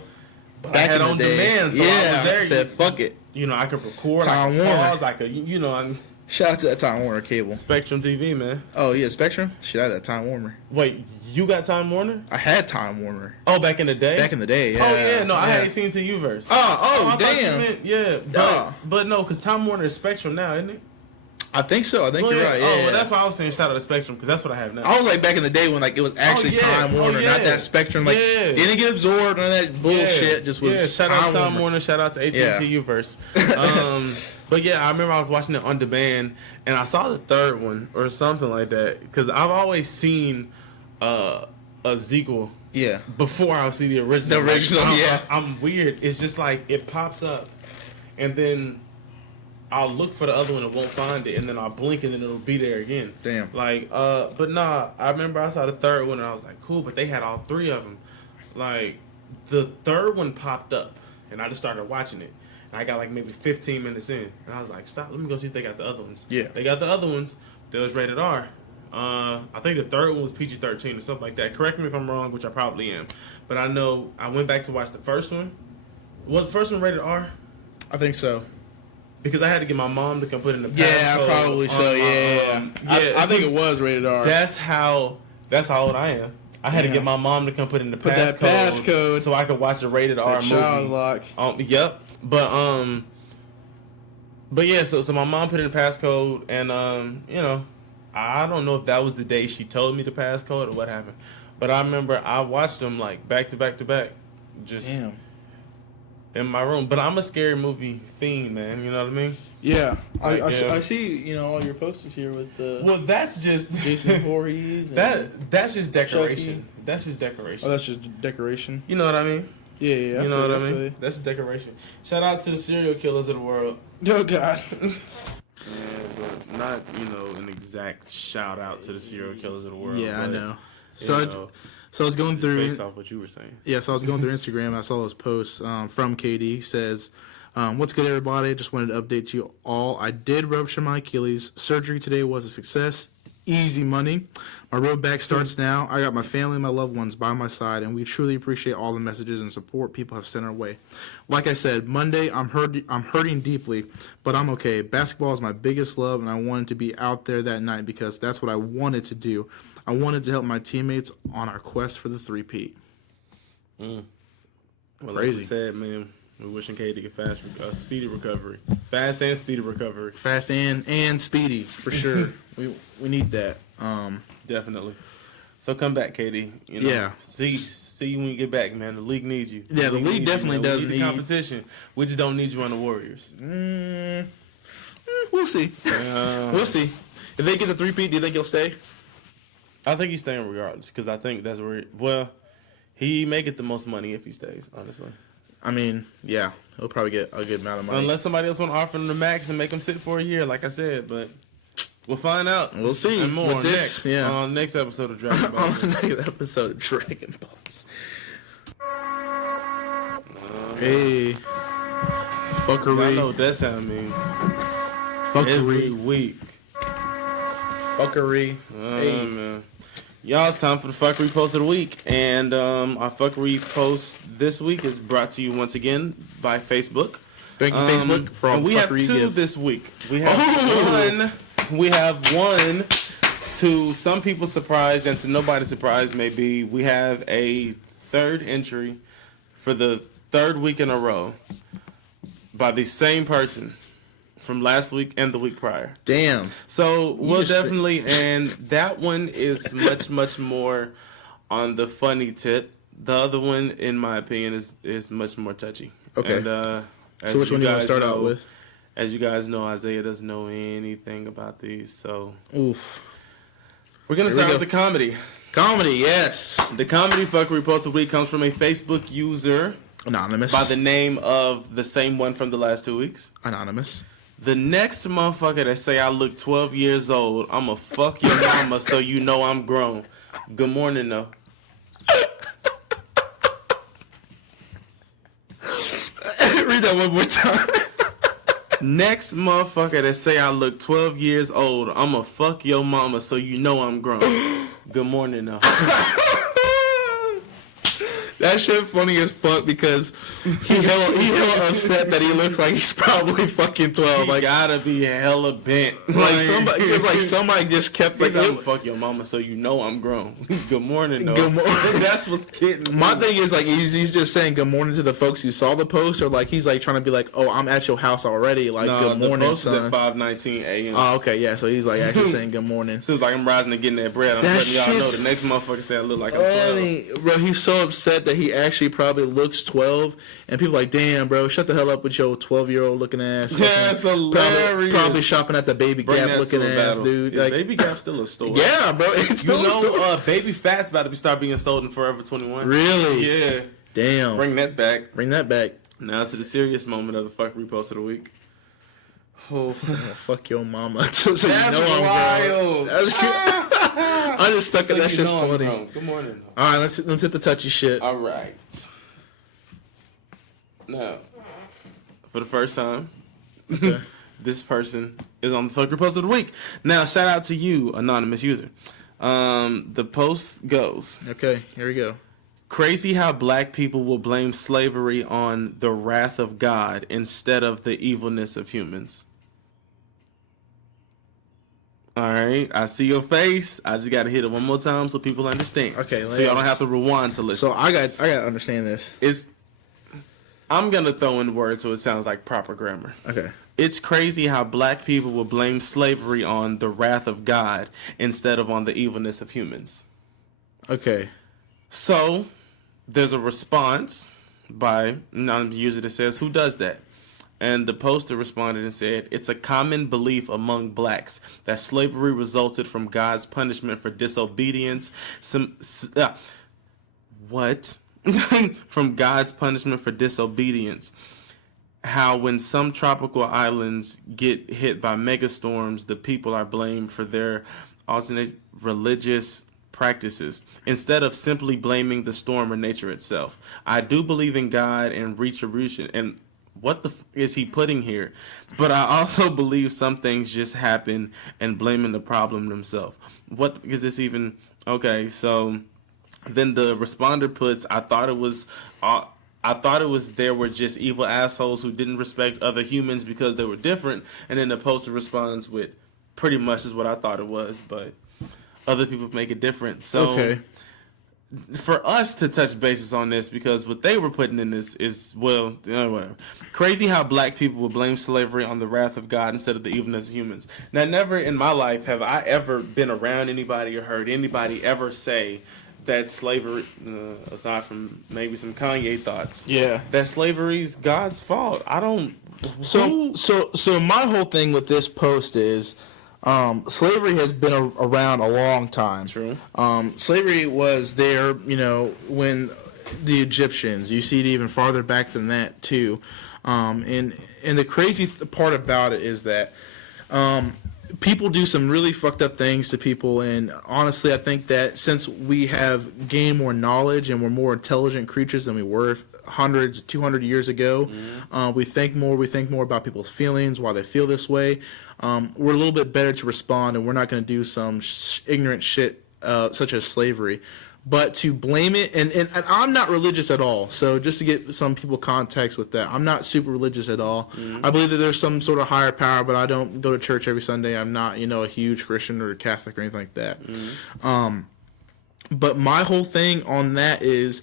but Back I had in the on day. demand, so I was there. Said fuck it. You know, I could record, Time I could Warner. pause, I could, you know, I'm Shout out to that Time Warner cable. Spectrum TV, man. Oh yeah, Spectrum. Shit, I had that Time Warner. Wait, you got Time Warner? I had Time Warner Oh, back in the day. back in the day. Yeah. Oh yeah, no, I had Yeah. AT&T Uverse. Oh, I thought you damn. meant- yeah, Duh. but no, because Time Warner is Spectrum now, isn't it? I think so. I think Well, you're right. Yeah. Oh, yeah. well, that's why I was saying shout out to Spectrum because that's what I have now. I was like back in the day when like it was actually yeah. Time Oh, Warner, not yeah. that Spectrum. Like Yeah. didn't get absorbed on that bullshit. Just was shout out to Time Warner, shout out to AT&T Yeah. Uverse. But yeah, I remember I was watching it on demand, and I saw the third one or something like that because I've always seen a sequel Yeah. before I see the original. The original, yeah. I'm weird. It's just like it pops up, and then I'll look for the other one and won't find it, and then I'll blink and then it'll be there again. Damn. Like, but nah, I remember I saw the third one and I was like, cool, but they had all three of them. Like, the third one popped up, and I just started watching it. And I got like maybe 15 minutes in, and I was like, stop, let me go see if they got the other ones. Yeah. They got the other ones. They was rated R. I think the third one was PG-13 or something like that. Correct me if I'm wrong, which I probably am. But I know I went back to watch the first one. Was the first one rated R? I think so. Because I had to get my mom to come put in the passcode. Yeah, probably so. on my, Yeah. I think it was rated R. That's how old I am. I had to Yeah. get my mom to come put in the Put that passcode passcode. so I could watch a rated R That movie. child lock. Yep. But yeah, so my mom put in the passcode, and you know, I don't know if that was the day she told me the passcode or what happened, but I remember I watched them like back to back to back, just Damn. in my room. But I'm a scary movie fiend, man. You know what I mean? Yeah. Like, I see. All your posters here with the Well, that's just Jason Voorhees. that's just decoration. Chucky. That's just decoration. Oh, that's just decoration. You know what I mean? Yeah, yeah. You know what I mean? That's decoration. Shout out to the serial killers of the world. Oh God. Yeah, but not, an exact shout out to the serial killers of the world. Yeah, I but, know. you So, know, so I was going through. based off what you were saying. Yeah, so I was going through Instagram. And I saw those posts from KD. He says, "What's good, everybody? Just wanted to update you all. I did rupture my Achilles. Surgery today was a success. Easy money. My road back starts now. I got my family and my loved ones by my side, and we truly appreciate all the messages and support people have sent our way. Like I said, Monday I'm hurting deeply, but I'm okay. Basketball is my biggest love, and I wanted to be out there that night because that's what I wanted to do. I wanted to help my teammates on our quest for the three-peat." Well, Crazy. like I said, man, we're wishing Kay to get speedy recovery. Fast and speedy recovery. Fast and speedy for sure. we need that. Definitely. So come back, KD. Yeah. See you when you get back, man. The league needs you. Yeah, the league needs you, definitely man. does We need need- the competition. We just don't need you on the Warriors. We'll see. We'll see. If they get the three-peat, do you think he'll stay? I think he's staying regardless because I think that's where. He may get the most money if he stays. Honestly, I mean, yeah, he'll probably get a good amount of money. unless somebody else want to offer him the max and make him sit for a year, like I said. But we'll find out. We'll see. And more With on next, yeah. on next episode of Dragon Ball. on the next episode of Dragon Balls. Hey, I fuckery, know what that sound means. Every fuckery, week. fuckery. Hey. Man. Y'all, it's time for the fuckery post of the week. And our fuckery post this week is brought to you once again by Facebook. Thank you, Facebook, for all and the we have fuckery you two give. this week. We have Oh! one. We have one. To some people's surprise, and to nobody's surprise, maybe we have a third entry for the third week in a row by the same person from last week and the week prior. Damn. So we'll just- definitely, and that one is much more on the funny tip. The other one, in my opinion, is much more touchy. Okay. And, as So which you one do you want guys to start out know- with? As you guys know, Isaiah doesn't know anything about these, so Oof. we're gonna Here we start go. with the comedy. Comedy, yes. The comedy fuckery post of the week comes from a Facebook user Anonymous. by the name of the same one from the last 2 weeks. Anonymous. The next motherfucker that say I look 12 years old, I'ma fuck your mama so you know I'm grown. Good morning, though. Read that one more time. Next motherfucker that say I look 12 years old, I'ma fuck your mama so you know I'm grown. Good morning, though. That shit funny as fuck because he hella upset that he looks like he's probably fucking 12. He like gotta be hella bent. Somebody just kept like, I'm gonna fuck your mama so you know I'm grown. Good morning, though. Good morning. That's what's kidding. My thing is like he's just saying good morning to the folks who saw the post, or like he's like trying to be like, oh, I'm at your house already. Like good morning, the post son. is at 5:19 a.m. Oh, okay, yeah. So he's like actually saying good morning. So it's like I'm rising to getting that bread. I'm letting y'all know the next motherfucker say I look like I'm 12. Bro, he's so upset that he actually probably looks 12, and people are like, damn, bro, shut the hell up with your 12-year-old looking ass. Yeah, it's hilarious. Probably shopping at the Baby Gap looking ass, dude. Is like, Baby Gap still a store? Yeah, bro, it's still a store. Baby Fat's about to start being sold in Forever 21. Really? Yeah. Damn. Bring that back. Now to the serious moment of the fuck repost of the week. Oh, fuck your mama. So that's wild. That's I just stuck so at that shit's funny. Good morning. All right, let's hit the touchy shit. All right. Now, for the first time, okay. This person is on the fuck repost of the week. Now, shout out to you, anonymous user. The post goes. Okay, here we go. Crazy how black people will blame slavery on the wrath of God instead of the evilness of humans. All right, I see your face. I just got to hit it one more time so people understand. Okay, so y'all don't have to rewind to listen. So I got to understand this. I'm gonna throw in words so it sounds like proper grammar. Okay. It's crazy how black people will blame slavery on the wrath of God instead of on the evilness of humans. Okay. So there's a response by an anonymous user that says, "Who does that?" And the poster responded and said, "It's a common belief among blacks that slavery resulted from God's punishment for disobedience. From God's punishment for disobedience. How when some tropical islands get hit by megastorms, the people are blamed for their alternate religious practices instead of simply blaming the storm or nature itself. I do believe in God and retribution." And what the is he putting here? But I also believe some things just happen and blaming the problem themselves. What is this even? Okay, so then the responder puts, I thought it was there were just evil assholes who didn't respect other humans because they were different. And then the poster responds with, pretty much is what I thought it was, but other people make it different. So okay. For us to touch bases on this, because what they were putting in this is, well, whatever. Crazy how black people will blame slavery on the wrath of God instead of the evilness of humans. Now, never in my life have I ever been around anybody or heard anybody ever say that slavery, aside from maybe some Kanye thoughts, that slavery's God's fault. I don't. So my whole thing with this post is, slavery has been around a long time. True. Slavery was there, when the Egyptians. You see it even farther back than that too. And the crazy part about it is that people do some really fucked up things to people, and honestly, I think that since we have gained more knowledge and we're more intelligent creatures than we were 200 years ago, we think more about people's feelings, why they feel this way. We're a little bit better to respond, and we're not going to do some ignorant shit such as slavery. But to blame it, and I'm not religious at all, so just to get some people context with that, I'm not super religious at all. I believe that there's some sort of higher power, but I don't go to church every Sunday. I'm not, a huge Christian or Catholic or anything like that. But my whole thing on that is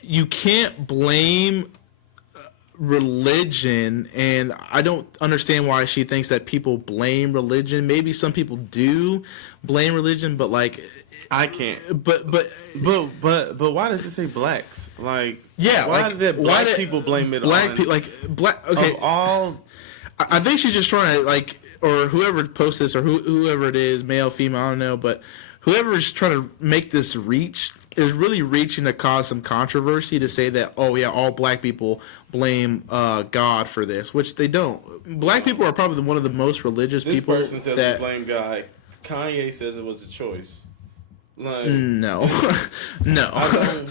you can't blame religion, and I don't understand why she thinks that people blame religion. Maybe some people do blame religion, but like I can't. But why does it say blacks? Like, yeah, why like did black people blame it? Black on people, like black. Okay, I think she's just trying to or whoever posts this, or whoever it is, male, female, I don't know, but whoever is trying to make this reach is really reaching to cause some controversy to say that, oh yeah, all black people blame God for this, which they don't. Black people are probably one of the most religious people. This person says they blame God. Kanye says it was a choice. Like, No, no, I don't.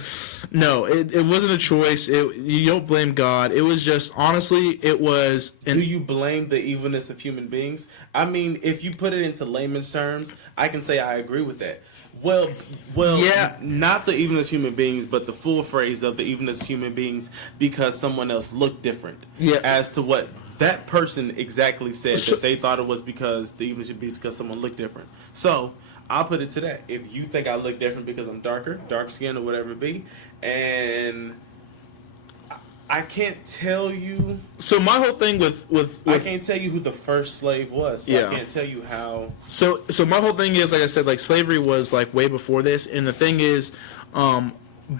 no. It wasn't a choice. You don't blame God. It was just honestly, it was. Do you blame the evilness of human beings? I mean, if you put it into layman's terms, I can say I agree with that. Well, Yeah. not the evilness of human beings, but the full phrase of the evilness of human beings because someone else looked different. Yeah. As to what that person exactly said, So- that they thought it was because the evilness should be because someone looked different. So I'll put it to that. If you think I look different because I'm dark skinned or whatever it be, and I can't tell you. So my whole thing with I can't tell you who the first slave was. So Yeah. I can't tell you how. So my whole thing is, like I said, like slavery was like way before this, and the thing is,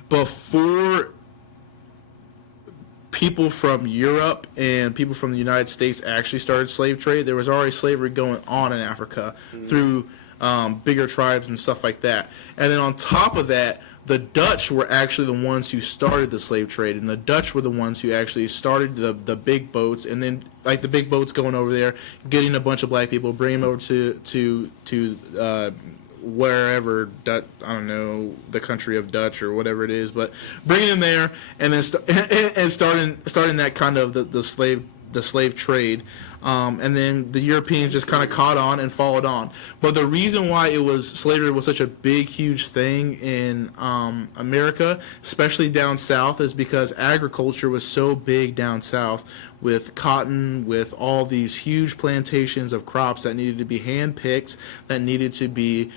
before people from Europe and people from the United States actually started slave trade, there was already slavery going on in Africa through bigger tribes and stuff like that. And then on top of that, the Dutch were actually the ones who started the slave trade, and the Dutch were the ones who actually started the big boats, and then like the big boats going over there, getting a bunch of black people, bringing them over to wherever I don't know, the country of Dutch or whatever it is, but bringing them there and then starting that kind of the slave trade. And then the Europeans just kind of caught on and followed on. But the reason why slavery was such a big, huge thing in America, especially down south, is because agriculture was so big down south with cotton, with all these huge plantations of crops that needed to be hand-picked, that needed to be,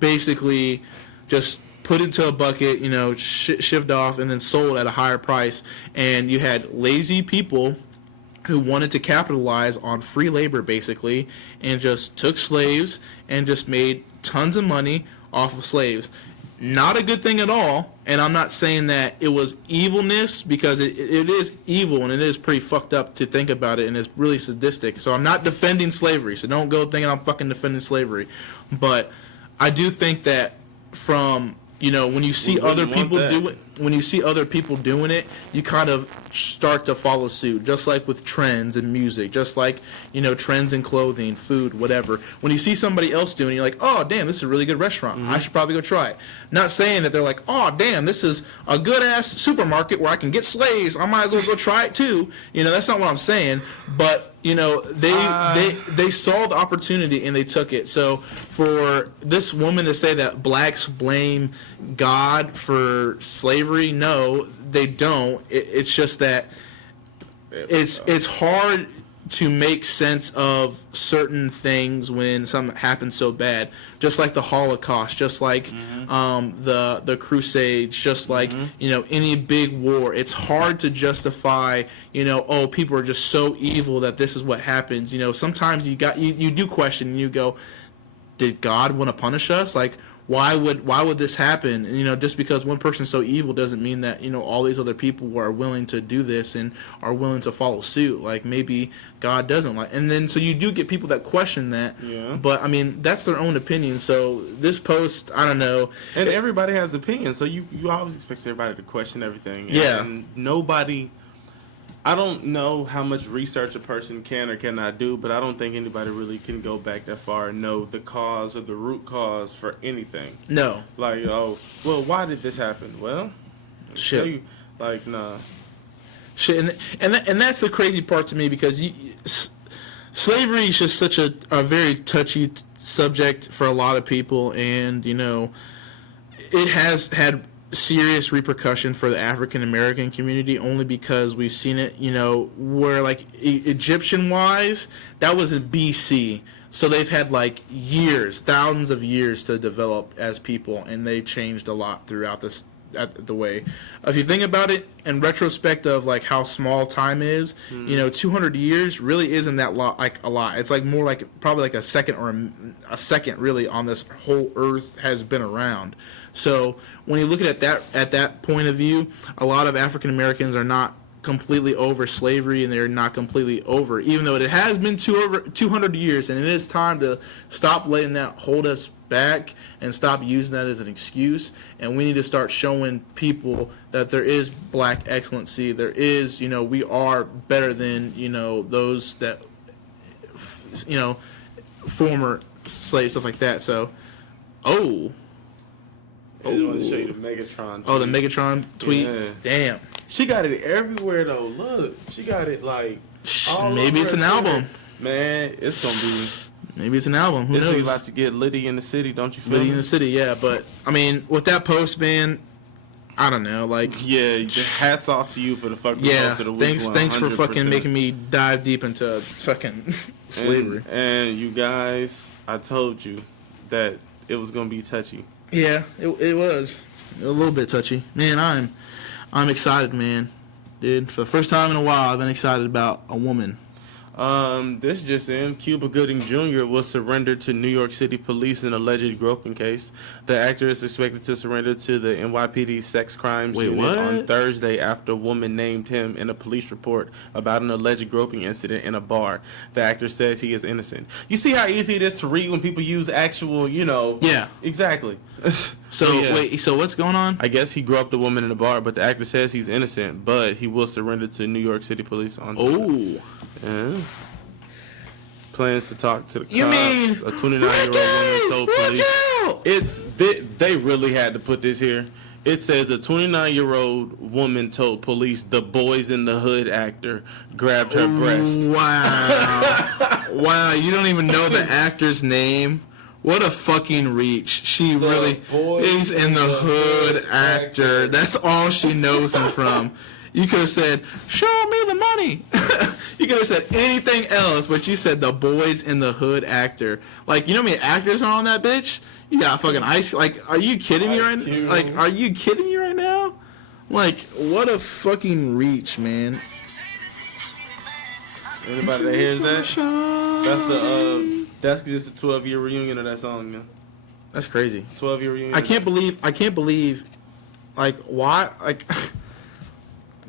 basically just put into a bucket, shipped off, and then sold at a higher price. And you had lazy people who wanted to capitalize on free labor, basically, and just took slaves and just made tons of money off of slaves. Not a good thing at all, and I'm not saying that it was evilness, because it is evil, and it is pretty fucked up to think about it, and it's really sadistic. So I'm not defending slavery, so don't go thinking I'm fucking defending slavery. But I do think that from... when you see other people doing it, you kind of start to follow suit. Just like with trends in music, just like trends in clothing, food, whatever. When you see somebody else doing it, you're like, oh damn, this is a really good restaurant. I should probably go try it. Not saying that they're like, oh damn, this is a good ass supermarket where I can get slaves. I might as well go try it too. That's not what I'm saying. But they saw the opportunity and they took it. So for this woman to say that blacks blame God for slavery, no, they don't. It's just that it's hard to make sense of certain things when something happens so bad. Just like the Holocaust, just like the Crusades, just like any big war. It's hard to justify oh, people are just so evil that this is what happens. Sometimes you do question and you go, did God want to punish us? Like, why would this happen? And, just because one person's so evil doesn't mean that all these other people are willing to do this and are willing to follow suit. Like, maybe God doesn't like. And then so you do get people that question that. Yeah. But I mean, that's their own opinion. So this post, I don't know. And everybody has opinions, so you always expect everybody to question everything. Yeah. And nobody. I don't know how much research a person can or cannot do, but I don't think anybody really can go back that far and know the cause or the root cause for anything. No. Like, oh, well, why did this happen? Well, Shit. tell you, like, nah. Shit, and that's the crazy part to me, because slavery is just such a very touchy subject for a lot of people, and it has had serious repercussion for the African American community, only because we've seen it, where like Egyptian wise, that was in BC. So they've had like years, thousands of years to develop as people, and they changed a lot throughout the way. If you think about it in retrospect of like how small time is, 200 years really isn't that like a lot. It's like more like probably like a second or a second really on this whole earth has been around. So when you look at that point of view, a lot of African Americans are not completely over slavery, and they're not completely over, even though it has been over 200 years, and it is time to stop letting that hold us back and stop using that as an excuse. And we need to start showing people that there is black excellency. There is, we are better than, those that, former slaves, stuff like that. So Oh. I just want to show you the Megatron. Oh, the Megatron tweet. Yeah. Damn. She got it everywhere though. Look, she got it like. All Maybe over it's an her album. Twitter. Man, it's gonna be. Maybe it's an album. Who It's knows? about to get Liddy in the city, don't you feel Liddy me? in the city, yeah. But I mean, with that post, man, I don't know. Like, Yeah, hats off to you for the fucking yeah. post of the week. Thanks for 100%. fucking making me dive deep into fucking slavery. And you guys, I told you that it was gonna be touchy. Yeah, it was a little bit touchy, man. I'm excited, man, dude. For the first time in a while, I've been excited about a woman. This just in. Cuba Gooding Jr. was surrendered to New York City police in alleged groping case. The actor is expected to surrender to the NYPD sex crimes Wait, unit what? on Thursday after a woman named him in a police report about an alleged groping incident in a bar. The actor says he is innocent. You see how easy it is to read when people use actual, Yeah. Exactly. So yeah. wait, so what's going on? I guess he groped a woman in a bar, but the actor says he's innocent, but he will surrender to New York City police on Thursday. Oh, Yeah. Plans to talk to the you mean cops. A 29-year-old woman told police. They really had to put this here. It says a 29-year-old woman told police the Boys in the Hood actor grabbed her breast. Wow. Wow, you don't even know the actor's name? What a fucking reach. She really Boys is in the Hood actor. That's all she knows him from. You could have said, show me the money. You could have said anything else, but you said the Boys in the Hood actor. Like, you know how many actors are on that bitch? You got fucking Ice. Like, are you kidding me right now? Like, are you kidding me right now? Like, what a fucking reach, man. Anybody that hears that? That's just a 12-year reunion of that song, man. That's crazy. 12-year reunion. I can't believe, like, why, like,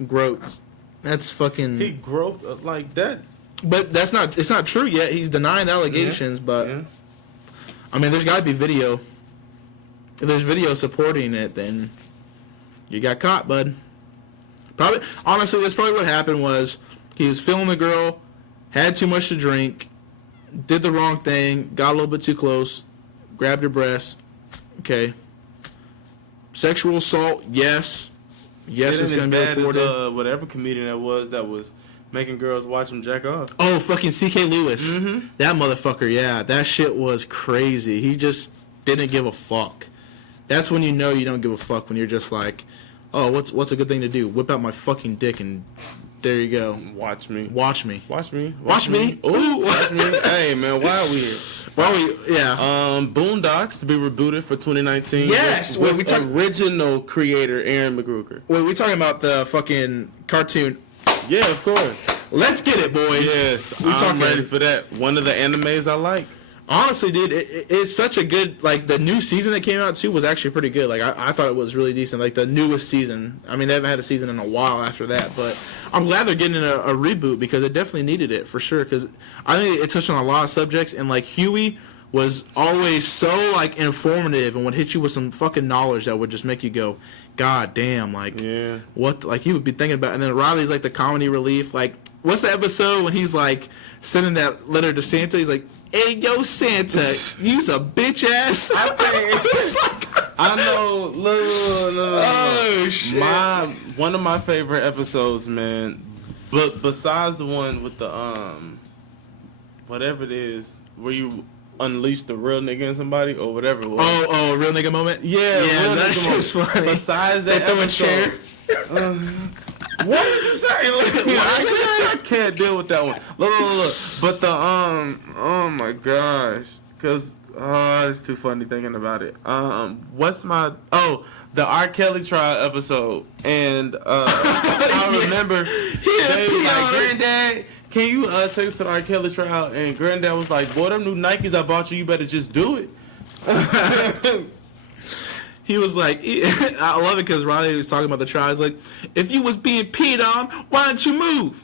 groped. That's fucking. He groped like that. But it's not true yet. He's denying allegations, but Yeah. I mean, there's got to be video. If there's video supporting it, then you got caught, bud. Probably, honestly, that's probably what happened. Was he was feeling the girl, had too much to drink, did the wrong thing, got a little bit too close, grabbed her breast. Okay. Sexual assault, yes. Yes, it's going to be reported. As, whatever comedian that was making girls watch him jack off. Oh, fucking C.K. Lewis. Mm-hmm. That motherfucker, yeah. That shit was crazy. He just didn't give a fuck. That's when you know you don't give a fuck, when you're just like, oh, what's a good thing to do? Whip out my fucking dick and there you go. Watch me. Watch me. Watch me. Watch me. Ooh, watch me. Hey, man, why are we here? Yeah. Boondocks to be rebooted for 2019. Yes! With Wait, we talk- original creator Aaron McGruker. Wait, we talking about the fucking cartoon. Yeah, of course. Let's get it, boys. Yes, We I'm talking- ready for that. One of the animes I like. Honestly, dude, it's such a good, like, the new season that came out, too, was actually pretty good. Like, I thought it was really decent. Like, the newest season. I mean, they haven't had a season in a while after that, but I'm glad they're getting a reboot, because it definitely needed it, for sure, because I think it touched on a lot of subjects, and, like, Huey was always so, like, informative and would hit you with some fucking knowledge that would just make you go, God damn, like, Yeah. what, like, you would be thinking about. And then Riley's, like, the comedy relief. Like, what's the episode when he's, like, sending that letter to Santa? He's like, hey, yo, Santa, you's a bitch ass. It's like, I know. Look. oh, shit. One of my favorite episodes, man. But besides the one with the whatever it is, where you unleash the real nigga in somebody or whatever it was. Oh, real nigga moment? Yeah, real that nigga shit's funny. Besides They that throw a episode, chair. what did you say? I can't deal with that one. Look. But the oh my gosh, because it's too funny thinking about it. The R. Kelly trial episode, and I remember they was like, Granddad, can you take us to the R. Kelly trial? And Granddad was like, boy, them new Nikes I bought you, you better just do it. He was like, I love it because Riley was talking about the trial. He's like, if you was being peed on, why don't you move?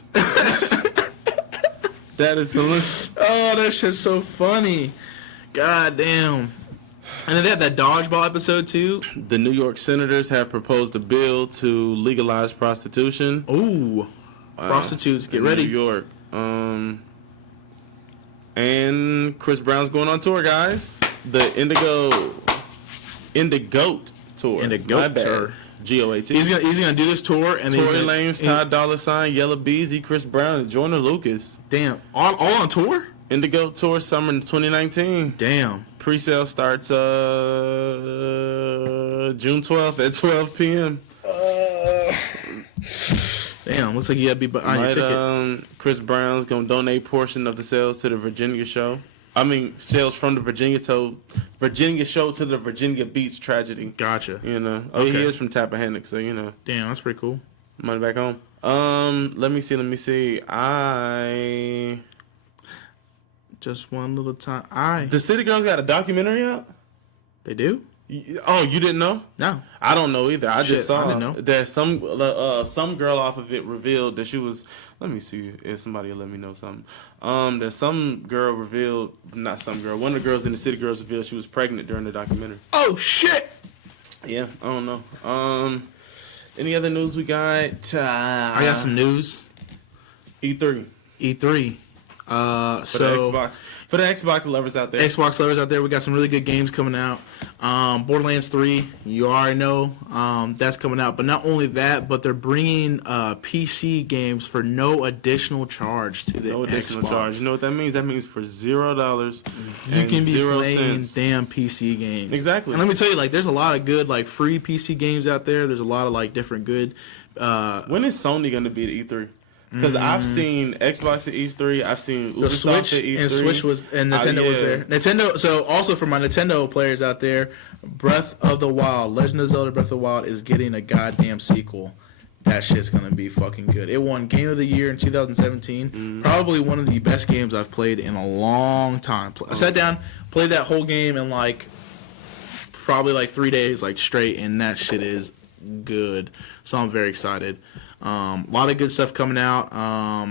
That is hilarious. Oh, that shit's so funny. God damn. And then they had that dodgeball episode too. The New York Senators have proposed a bill to legalize prostitution. Ooh. Prostitutes, get in ready. New York. And Chris Brown's going on tour, guys. The Indigo In the GOAT tour. In the GOAT tour. GOAT. He's gonna do this tour, and Tory Lanez, Ty Dolla $ign, Yella Beezy, Chris Brown, and Joyner Lucas. Damn, all on tour. In the GOAT tour, summer 2019. Damn. Pre-sale starts June 12th at 12 p.m. Damn, looks like you gotta be on your ticket. Chris Brown's gonna donate portion of the sales to the Virginia show. Sales from the Virginia show to the Virginia Beach tragedy. Gotcha. You know, Okay. He is from Tappahannock, so you know. Damn, that's pretty cool. Money back home. Let me see. Just one little time. The City Girls got a documentary out. They do? Oh, you didn't know? No. I don't know either. I just saw I didn't know. that some girl off of it revealed that she was. Let me see if somebody will let me know something. That some girl revealed, not some girl, one of the girls in the City Girls revealed she was pregnant during the documentary. Oh shit! Yeah, I don't know. Any other news we got? I got some news. E3. E3. For the Xbox lovers out there. Xbox lovers out there, we got some really good games coming out. Borderlands 3, you already know, that's coming out. But not only that, but they're bringing PC games for no additional charge to the Xbox. No additional charge. You know what that means? That means for $0. You can be playing cents. damn PC games. Exactly. And let me tell you, like, there's a lot of good, like, free PC games out there. There's a lot of, like, different good. When is Sony going to be at E3? Because I've seen Xbox at E3, I've seen The Ubisoft Switch at E3. and Switch was and Nintendo was there. Nintendo. So also for my Nintendo players out there, Breath of the Wild, Legend of Zelda: Breath of the Wild is getting a goddamn sequel. That shit's gonna be fucking good. It won Game of the Year in 2017. Probably one of the best games I've played in a long time. I sat down, played that whole game in like probably like 3 days, like straight, and that shit is good. So I'm very excited. A lot of good stuff coming out.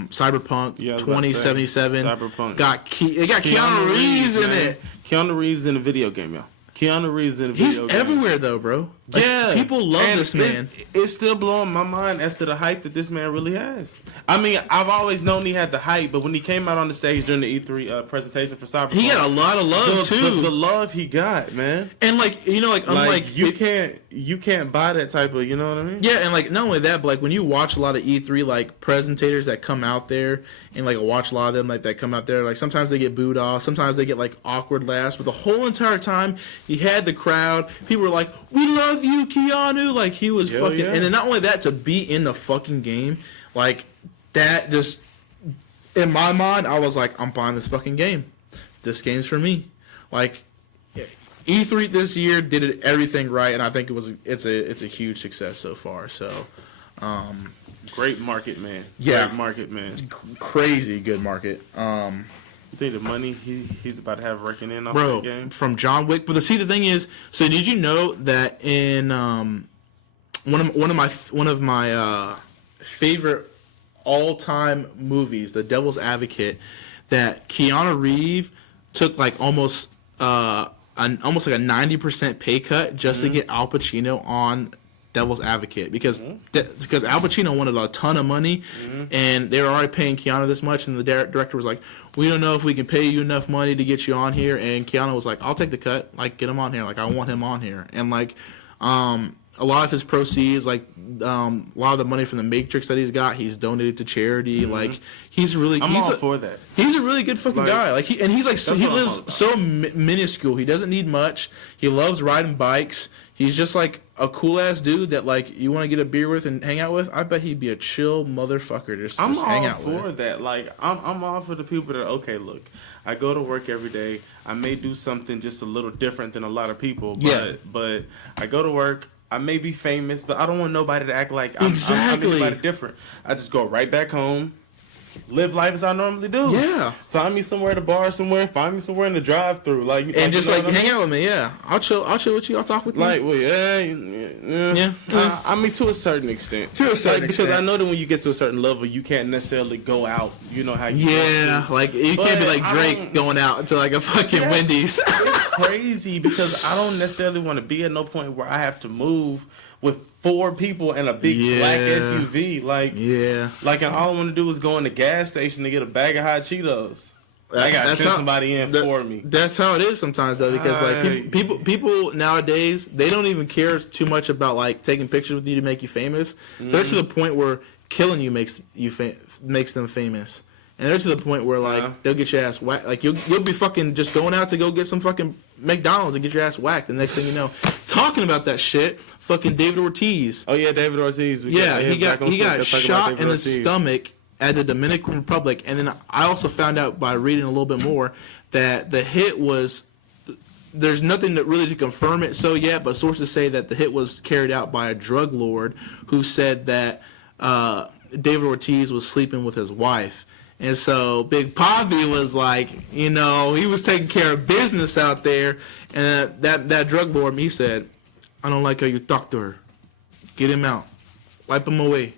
Cyberpunk 2077 Cyberpunk. it got Keanu Reeves in it. Keanu Reeves in a video game, y'all. Keanu Reeves in a video He's game. everywhere though, bro. Like, Yeah, people love And this man. It's still blowing my mind as to the hype that this man really has. I mean, I've always known he had the hype, but when he came out on the stage during the E3 presentation for Cyberpunk, He got a lot of love too. The love he got, man. And like unlike You can't buy that type of, you know what I mean? Yeah, and like not only that, but like when you watch a lot of E3 like presentators that come out there and like watch a lot of them like that come out there, like sometimes they get booed off, sometimes they get like awkward laughs, but the whole entire time he had the crowd, people were like, "We love you, Keanu!" Like he was Hell fucking, yeah. and then not only that, to be in the fucking game, like that just in my mind, I was like, I'm buying this fucking game. This game's for me. Like E3 this year did everything right, and I think it's a huge success so far. So, Great market, man. Yeah. Great market, man. crazy good market, You think the money he's about to have raking in off bro. that game? From John Wick, but the thing is, so did you know that in one of my favorite all-time movies, The Devil's Advocate, that Keanu Reeves took like almost like a 90% pay cut just to get Al Pacino on Devil's Advocate because Al Pacino wanted a ton of money and they were already paying Keanu this much, and the director was like, "We don't know if we can pay you enough money to get you on here," and Keanu was like, "I'll take the cut, like get him on here, like I want him on here," and like a lot of his proceeds, like a lot of the money from the Matrix that he's got, he's donated to charity. Like he's really, I'm all for that. He's a really good fucking guy. Like he's like he what I'm all lives about. so minuscule. He doesn't need much. He loves riding bikes. He's just like a cool ass dude that like you want to get a beer with and hang out with. I bet he'd be a chill motherfucker to just hang out with. I'm all for that. Like I'm all for the people that are okay. Look, I go to work every day. I may do something just a little different than a lot of people. But I go to work. I may be famous, but I don't want nobody to act like I'm anybody different. I just go right back home, live life as I normally do. Yeah. Find me somewhere at a bar somewhere. Find me somewhere in the drive-through. And just like hang out with me. Yeah, I'll chill with you. I'll talk with you. Like, well, yeah. I mean, to a certain extent. Because I know that when you get to a certain level, you can't necessarily go out. You know how you Yeah, like you can't be like Drake going out to like a fucking Wendy's. It's crazy because I don't necessarily want to be at no point where I have to move with 4 people and a big black SUV. Like, and all I want to do is go in the gas station to get a bag of hot Cheetos. I got to send somebody in for me. That's how it is sometimes, though, because like people nowadays, they don't even care too much about like taking pictures with you to make you famous. They're to the point where killing you makes them famous, and they're to the point where like they'll get your ass whacked. Like you'll be fucking just going out to go get some fucking McDonald's and get your ass whacked. The next thing you know, talking about that shit, fucking David Ortiz. Oh yeah, David Ortiz. He got shot in the stomach at the Dominican Republic, and then I also found out by reading a little bit more that the hit was, there's nothing that really to confirm it so yet, but sources say that the hit was carried out by a drug lord who said that David Ortiz was sleeping with his wife. And so Big Pavi was like, he was taking care of business out there, and that drug lord, he said, I don't like how you talk to her. Get him out. Wipe him away.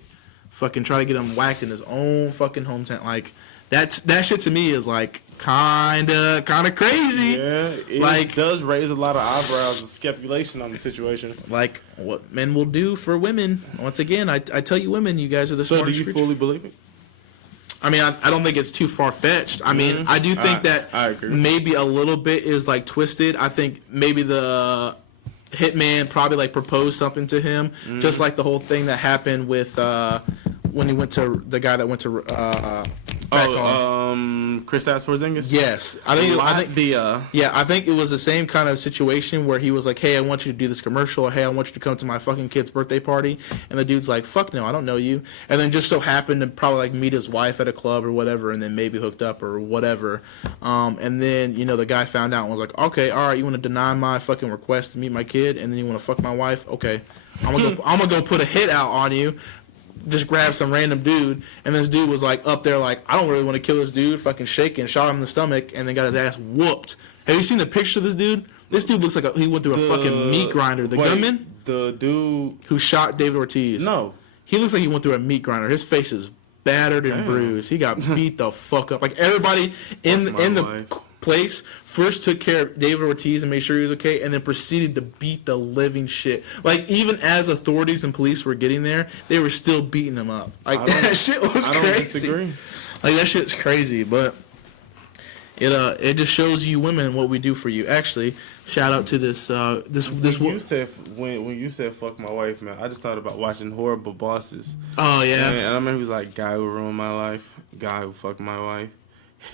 Fucking try to get him whacked in his own fucking hometown. Like that shit to me is like kinda crazy. Yeah, it does raise a lot of eyebrows and speculation on the situation. Like what men will do for women. Once again, I tell you, women, you guys are the smartest. So do you fully believe it? I mean, I don't think it's too far fetched. I mean, I do think that I agree. Maybe a little bit is like twisted. I think maybe the hitman probably like proposed something to him, just like the whole thing that happened with when he went to the guy that went to Kristaps Porzingis. Yes, I think it was the same kind of situation where he was like, "Hey, I want you to do this commercial. Or, hey, I want you to come to my fucking kid's birthday party." And the dude's like, "Fuck no, I don't know you." And then just so happened to probably like meet his wife at a club or whatever, and then maybe hooked up or whatever. And then the guy found out and was like, "Okay, all right, you want to deny my fucking request to meet my kid, and then you want to fuck my wife? Okay, I'm gonna go put a hit out on you." Just grabbed some random dude, and this dude was like up there like, I don't really want to kill this dude, fucking shaking, shot him in the stomach, and then got his ass whooped. Have you seen the picture of this dude? This dude looks like he went through a fucking meat grinder. The gunman? The dude who shot David Ortiz. No. He looks like he went through a meat grinder. His face is battered and bruised. He got beat the fuck up. Like everybody in the place first took care of David Ortiz and made sure he was okay, and then proceeded to beat the living shit. Like even as authorities and police were getting there, they were still beating him up. Like that shit was crazy. I don't disagree. Like that shit's crazy, but it just shows you women what we do for you. Actually, shout out to this when you said fuck my wife, man, I just thought about watching Horrible Bosses. Oh yeah. And I remember he was like, guy who ruined my life, guy who fucked my wife.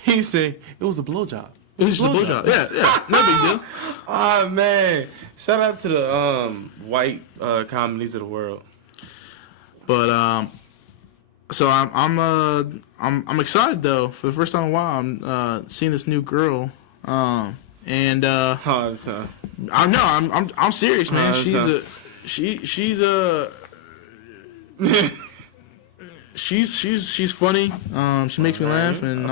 He said it was a blowjob. It was just a blowjob. Yeah, no big deal. Oh man, shout out to the white comedies of the world. But so I'm excited though. For the first time in a while, I'm seeing this new girl. I'm serious, man. She's funny. She makes me laugh, and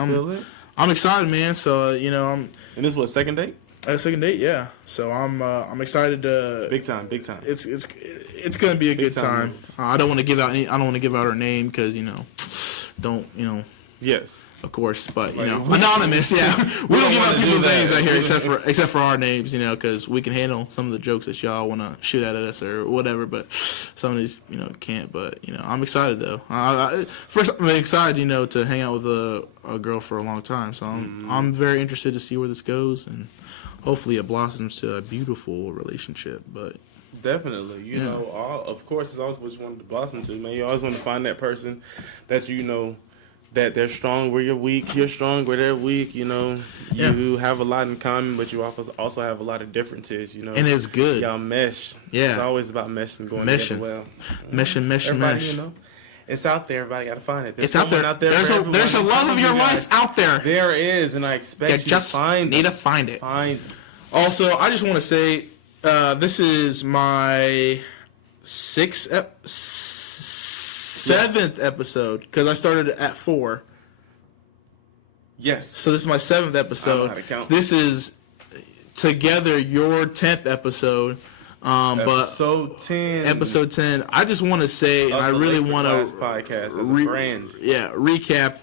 I'm excited, man. So and this was second date. Second date, yeah. So I'm excited to big time. It's gonna be a good time. I don't want to give out her name because Yes. Of course, but anonymous. Yeah, we don't give out people's names out here except for our names, because we can handle some of the jokes that y'all want to shoot at us or whatever. But some of these, can't. But I'm excited though. First, I'm excited, to hang out with a girl for a long time. So I'm very interested to see where this goes, and hopefully it blossoms to a beautiful relationship. But definitely, of course, it's always what you wanted to blossom to, man. You always want to find that person that that they're strong where you're weak, you're strong where they're weak, you have a lot in common, but you also have a lot of differences, And it's good. Y'all mesh. Yeah. It's always about meshing, going together well. Mesh. It's out there. Everybody got to find it. It's out there. There's a love of your life out there. There is, and I expect you to find it. Need to find it. Also, I just want to say, this is my seventh episode, because I started at 4. Yes. So this is my 7th episode. I don't know how to count. This is together your 10th episode. Episode 10. Episode 10. I just want to say, and I really want to podcast as a brand. Yeah, recap.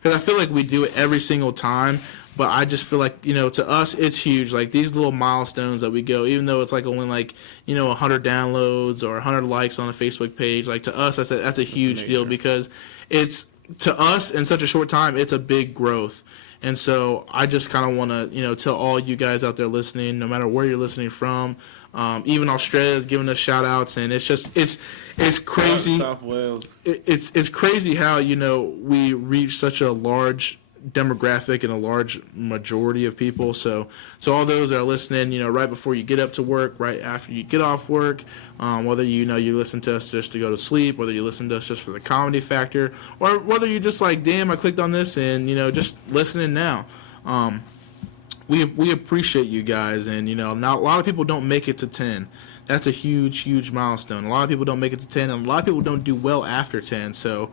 Because I feel like we do it every single time. But I just feel like, to us, it's huge. Like, these little milestones that we go, even though it's like only 100 downloads or 100 likes on the Facebook page, like, to us, that's a huge deal, because it's, to us, in such a short time, it's a big growth. And so I just kind of want to, tell all you guys out there listening, no matter where you're listening from, even Australia is giving us shout outs, and it's just, it's crazy. South Wales. It's crazy how, we reach such a large demographic and a large majority of people. So all those that are listening, right before you get up to work, right after you get off work, whether you listen to us just to go to sleep, whether you listen to us just for the comedy factor, or whether you're just like, damn, I clicked on this and just listening now. We appreciate you guys, and now a lot of people don't make it to 10. That's a huge milestone. A lot of people don't make it to 10, and a lot of people don't do well after 10. So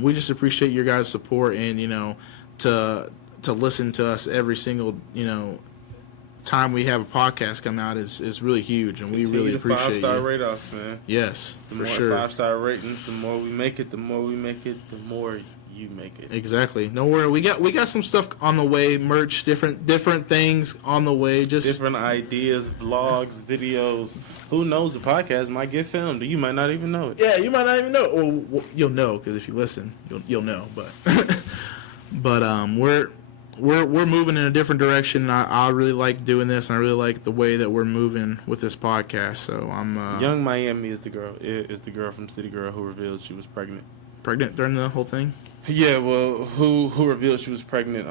we just appreciate your guys' support, and to listen to us every single time we have a podcast come out is really huge, and we really appreciate 5-star you. rate us, man. Yes, The for more sure. 5-star ratings, the more we make it. The more we make it, the more you make it. Exactly. No worry. We got some stuff on the way. Merch, different things on the way. Just Different ideas, vlogs, videos. Who knows? The podcast might get filmed. You might not even know it. Yeah, you might not even know. Well, you'll know because if you listen, you'll know. But we're moving in a different direction. I really like doing this, and I really like the way that we're moving with this podcast. So I'm Young Miami is the girl. Is the girl from City Girl who revealed she was pregnant. pregnant during the whole thing. Yeah, well, who revealed she was pregnant?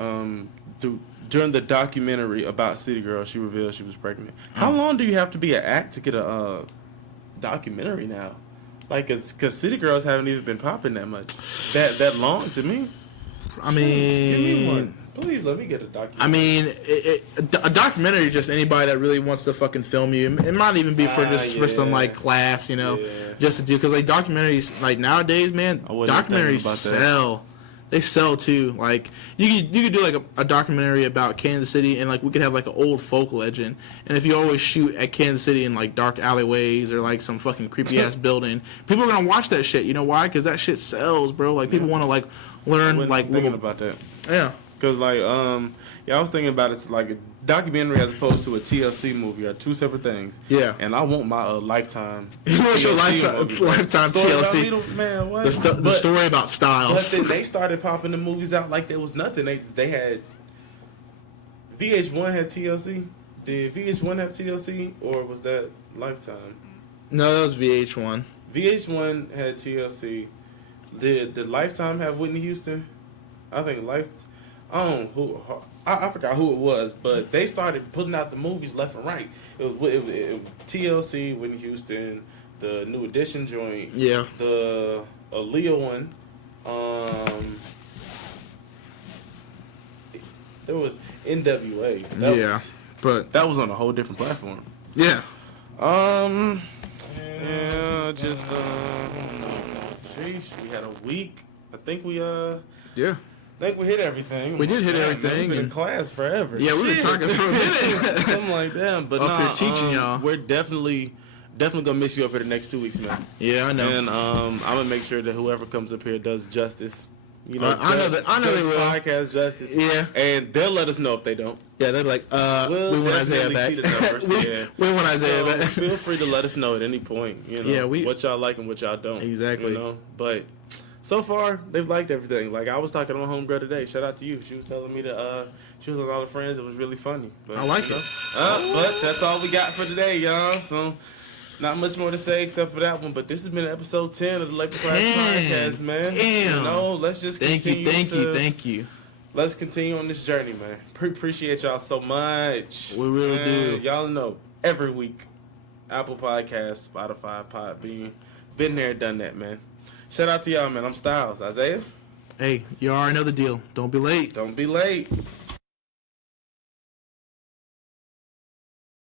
During the documentary about City Girl, she revealed she was pregnant. How long do you have to be an act to get a documentary now? Like, cause City Girls haven't even been popping that much, that long to me. I mean, Give me one. Please let me get a documentary. I mean, a documentary is just anybody that really wants to fucking film you. It might even be for for some like class, Yeah. just to do, because like documentaries like nowadays, man, I wasn't thinking documentaries about that. sell. They sell too. Like you could do like a documentary about Kansas City, and like we could have like an old folk legend. And if you always shoot at Kansas City in like dark alleyways or like some fucking creepy ass building, people are gonna watch that shit. You know why? Because that shit sells, bro. Like people want to like I learn wasn't like thinking little, about that. yeah. Cause like I was thinking about it's like a documentary as opposed to a TLC movie are two separate things. Yeah. And I want my Lifetime. What's your TLC lifetime movie. Story about TLC? Little- man, what? The story about But Styles. then they started popping the movies out like there was nothing. They had VH1 had TLC. Did VH1 have TLC or was that Lifetime? No, that was VH1. VH1 had TLC. Did Lifetime have Whitney Houston? I think I forgot who it was, but they started putting out the movies left and right. It was TLC, Whitney Houston, the New Edition joint, Yeah. the Aaliyah one. There was NWA. That was on a whole different platform. Yeah. Just sheesh, we had a week. I think we Yeah. hit everything. We did hit everything, Man, we've been in and- class forever. Yeah, we've been Shit. talking for a minute. Something like that. But Up here teaching y'all. We're definitely gonna miss you up here the next 2 weeks, man. Yeah, I know. And I'm gonna make sure that whoever comes up here does justice. You know, I know does they will. podcast justice. Yeah. And they'll let us know if they don't. Yeah, they're like, We'll we want Isaiah definitely back. see the numbers, yeah. we want Isaiah So back. feel free to let us know at any point. You know, Yeah, what y'all like and what y'all don't. Exactly. You know, but so far they've liked everything. Like I was talking to my homegirl today. Shout out to you. She was telling me that she was with all the friends. It was really funny. But, I like you know, it. but that's all we got for today, y'all. So. Not much more to say except for that one, but this has been episode 10 of the Laker Class 10. Podcast, man. Damn. You know, let's just Thank you. Let's continue on this journey, man. Appreciate y'all so much. We really do. Y'all know every week, Apple Podcasts, Spotify, Podbean, been there, done that, man. Shout out to y'all, man. I'm Styles. Isaiah, Hey, you already know the deal. Don't be late. don't be late.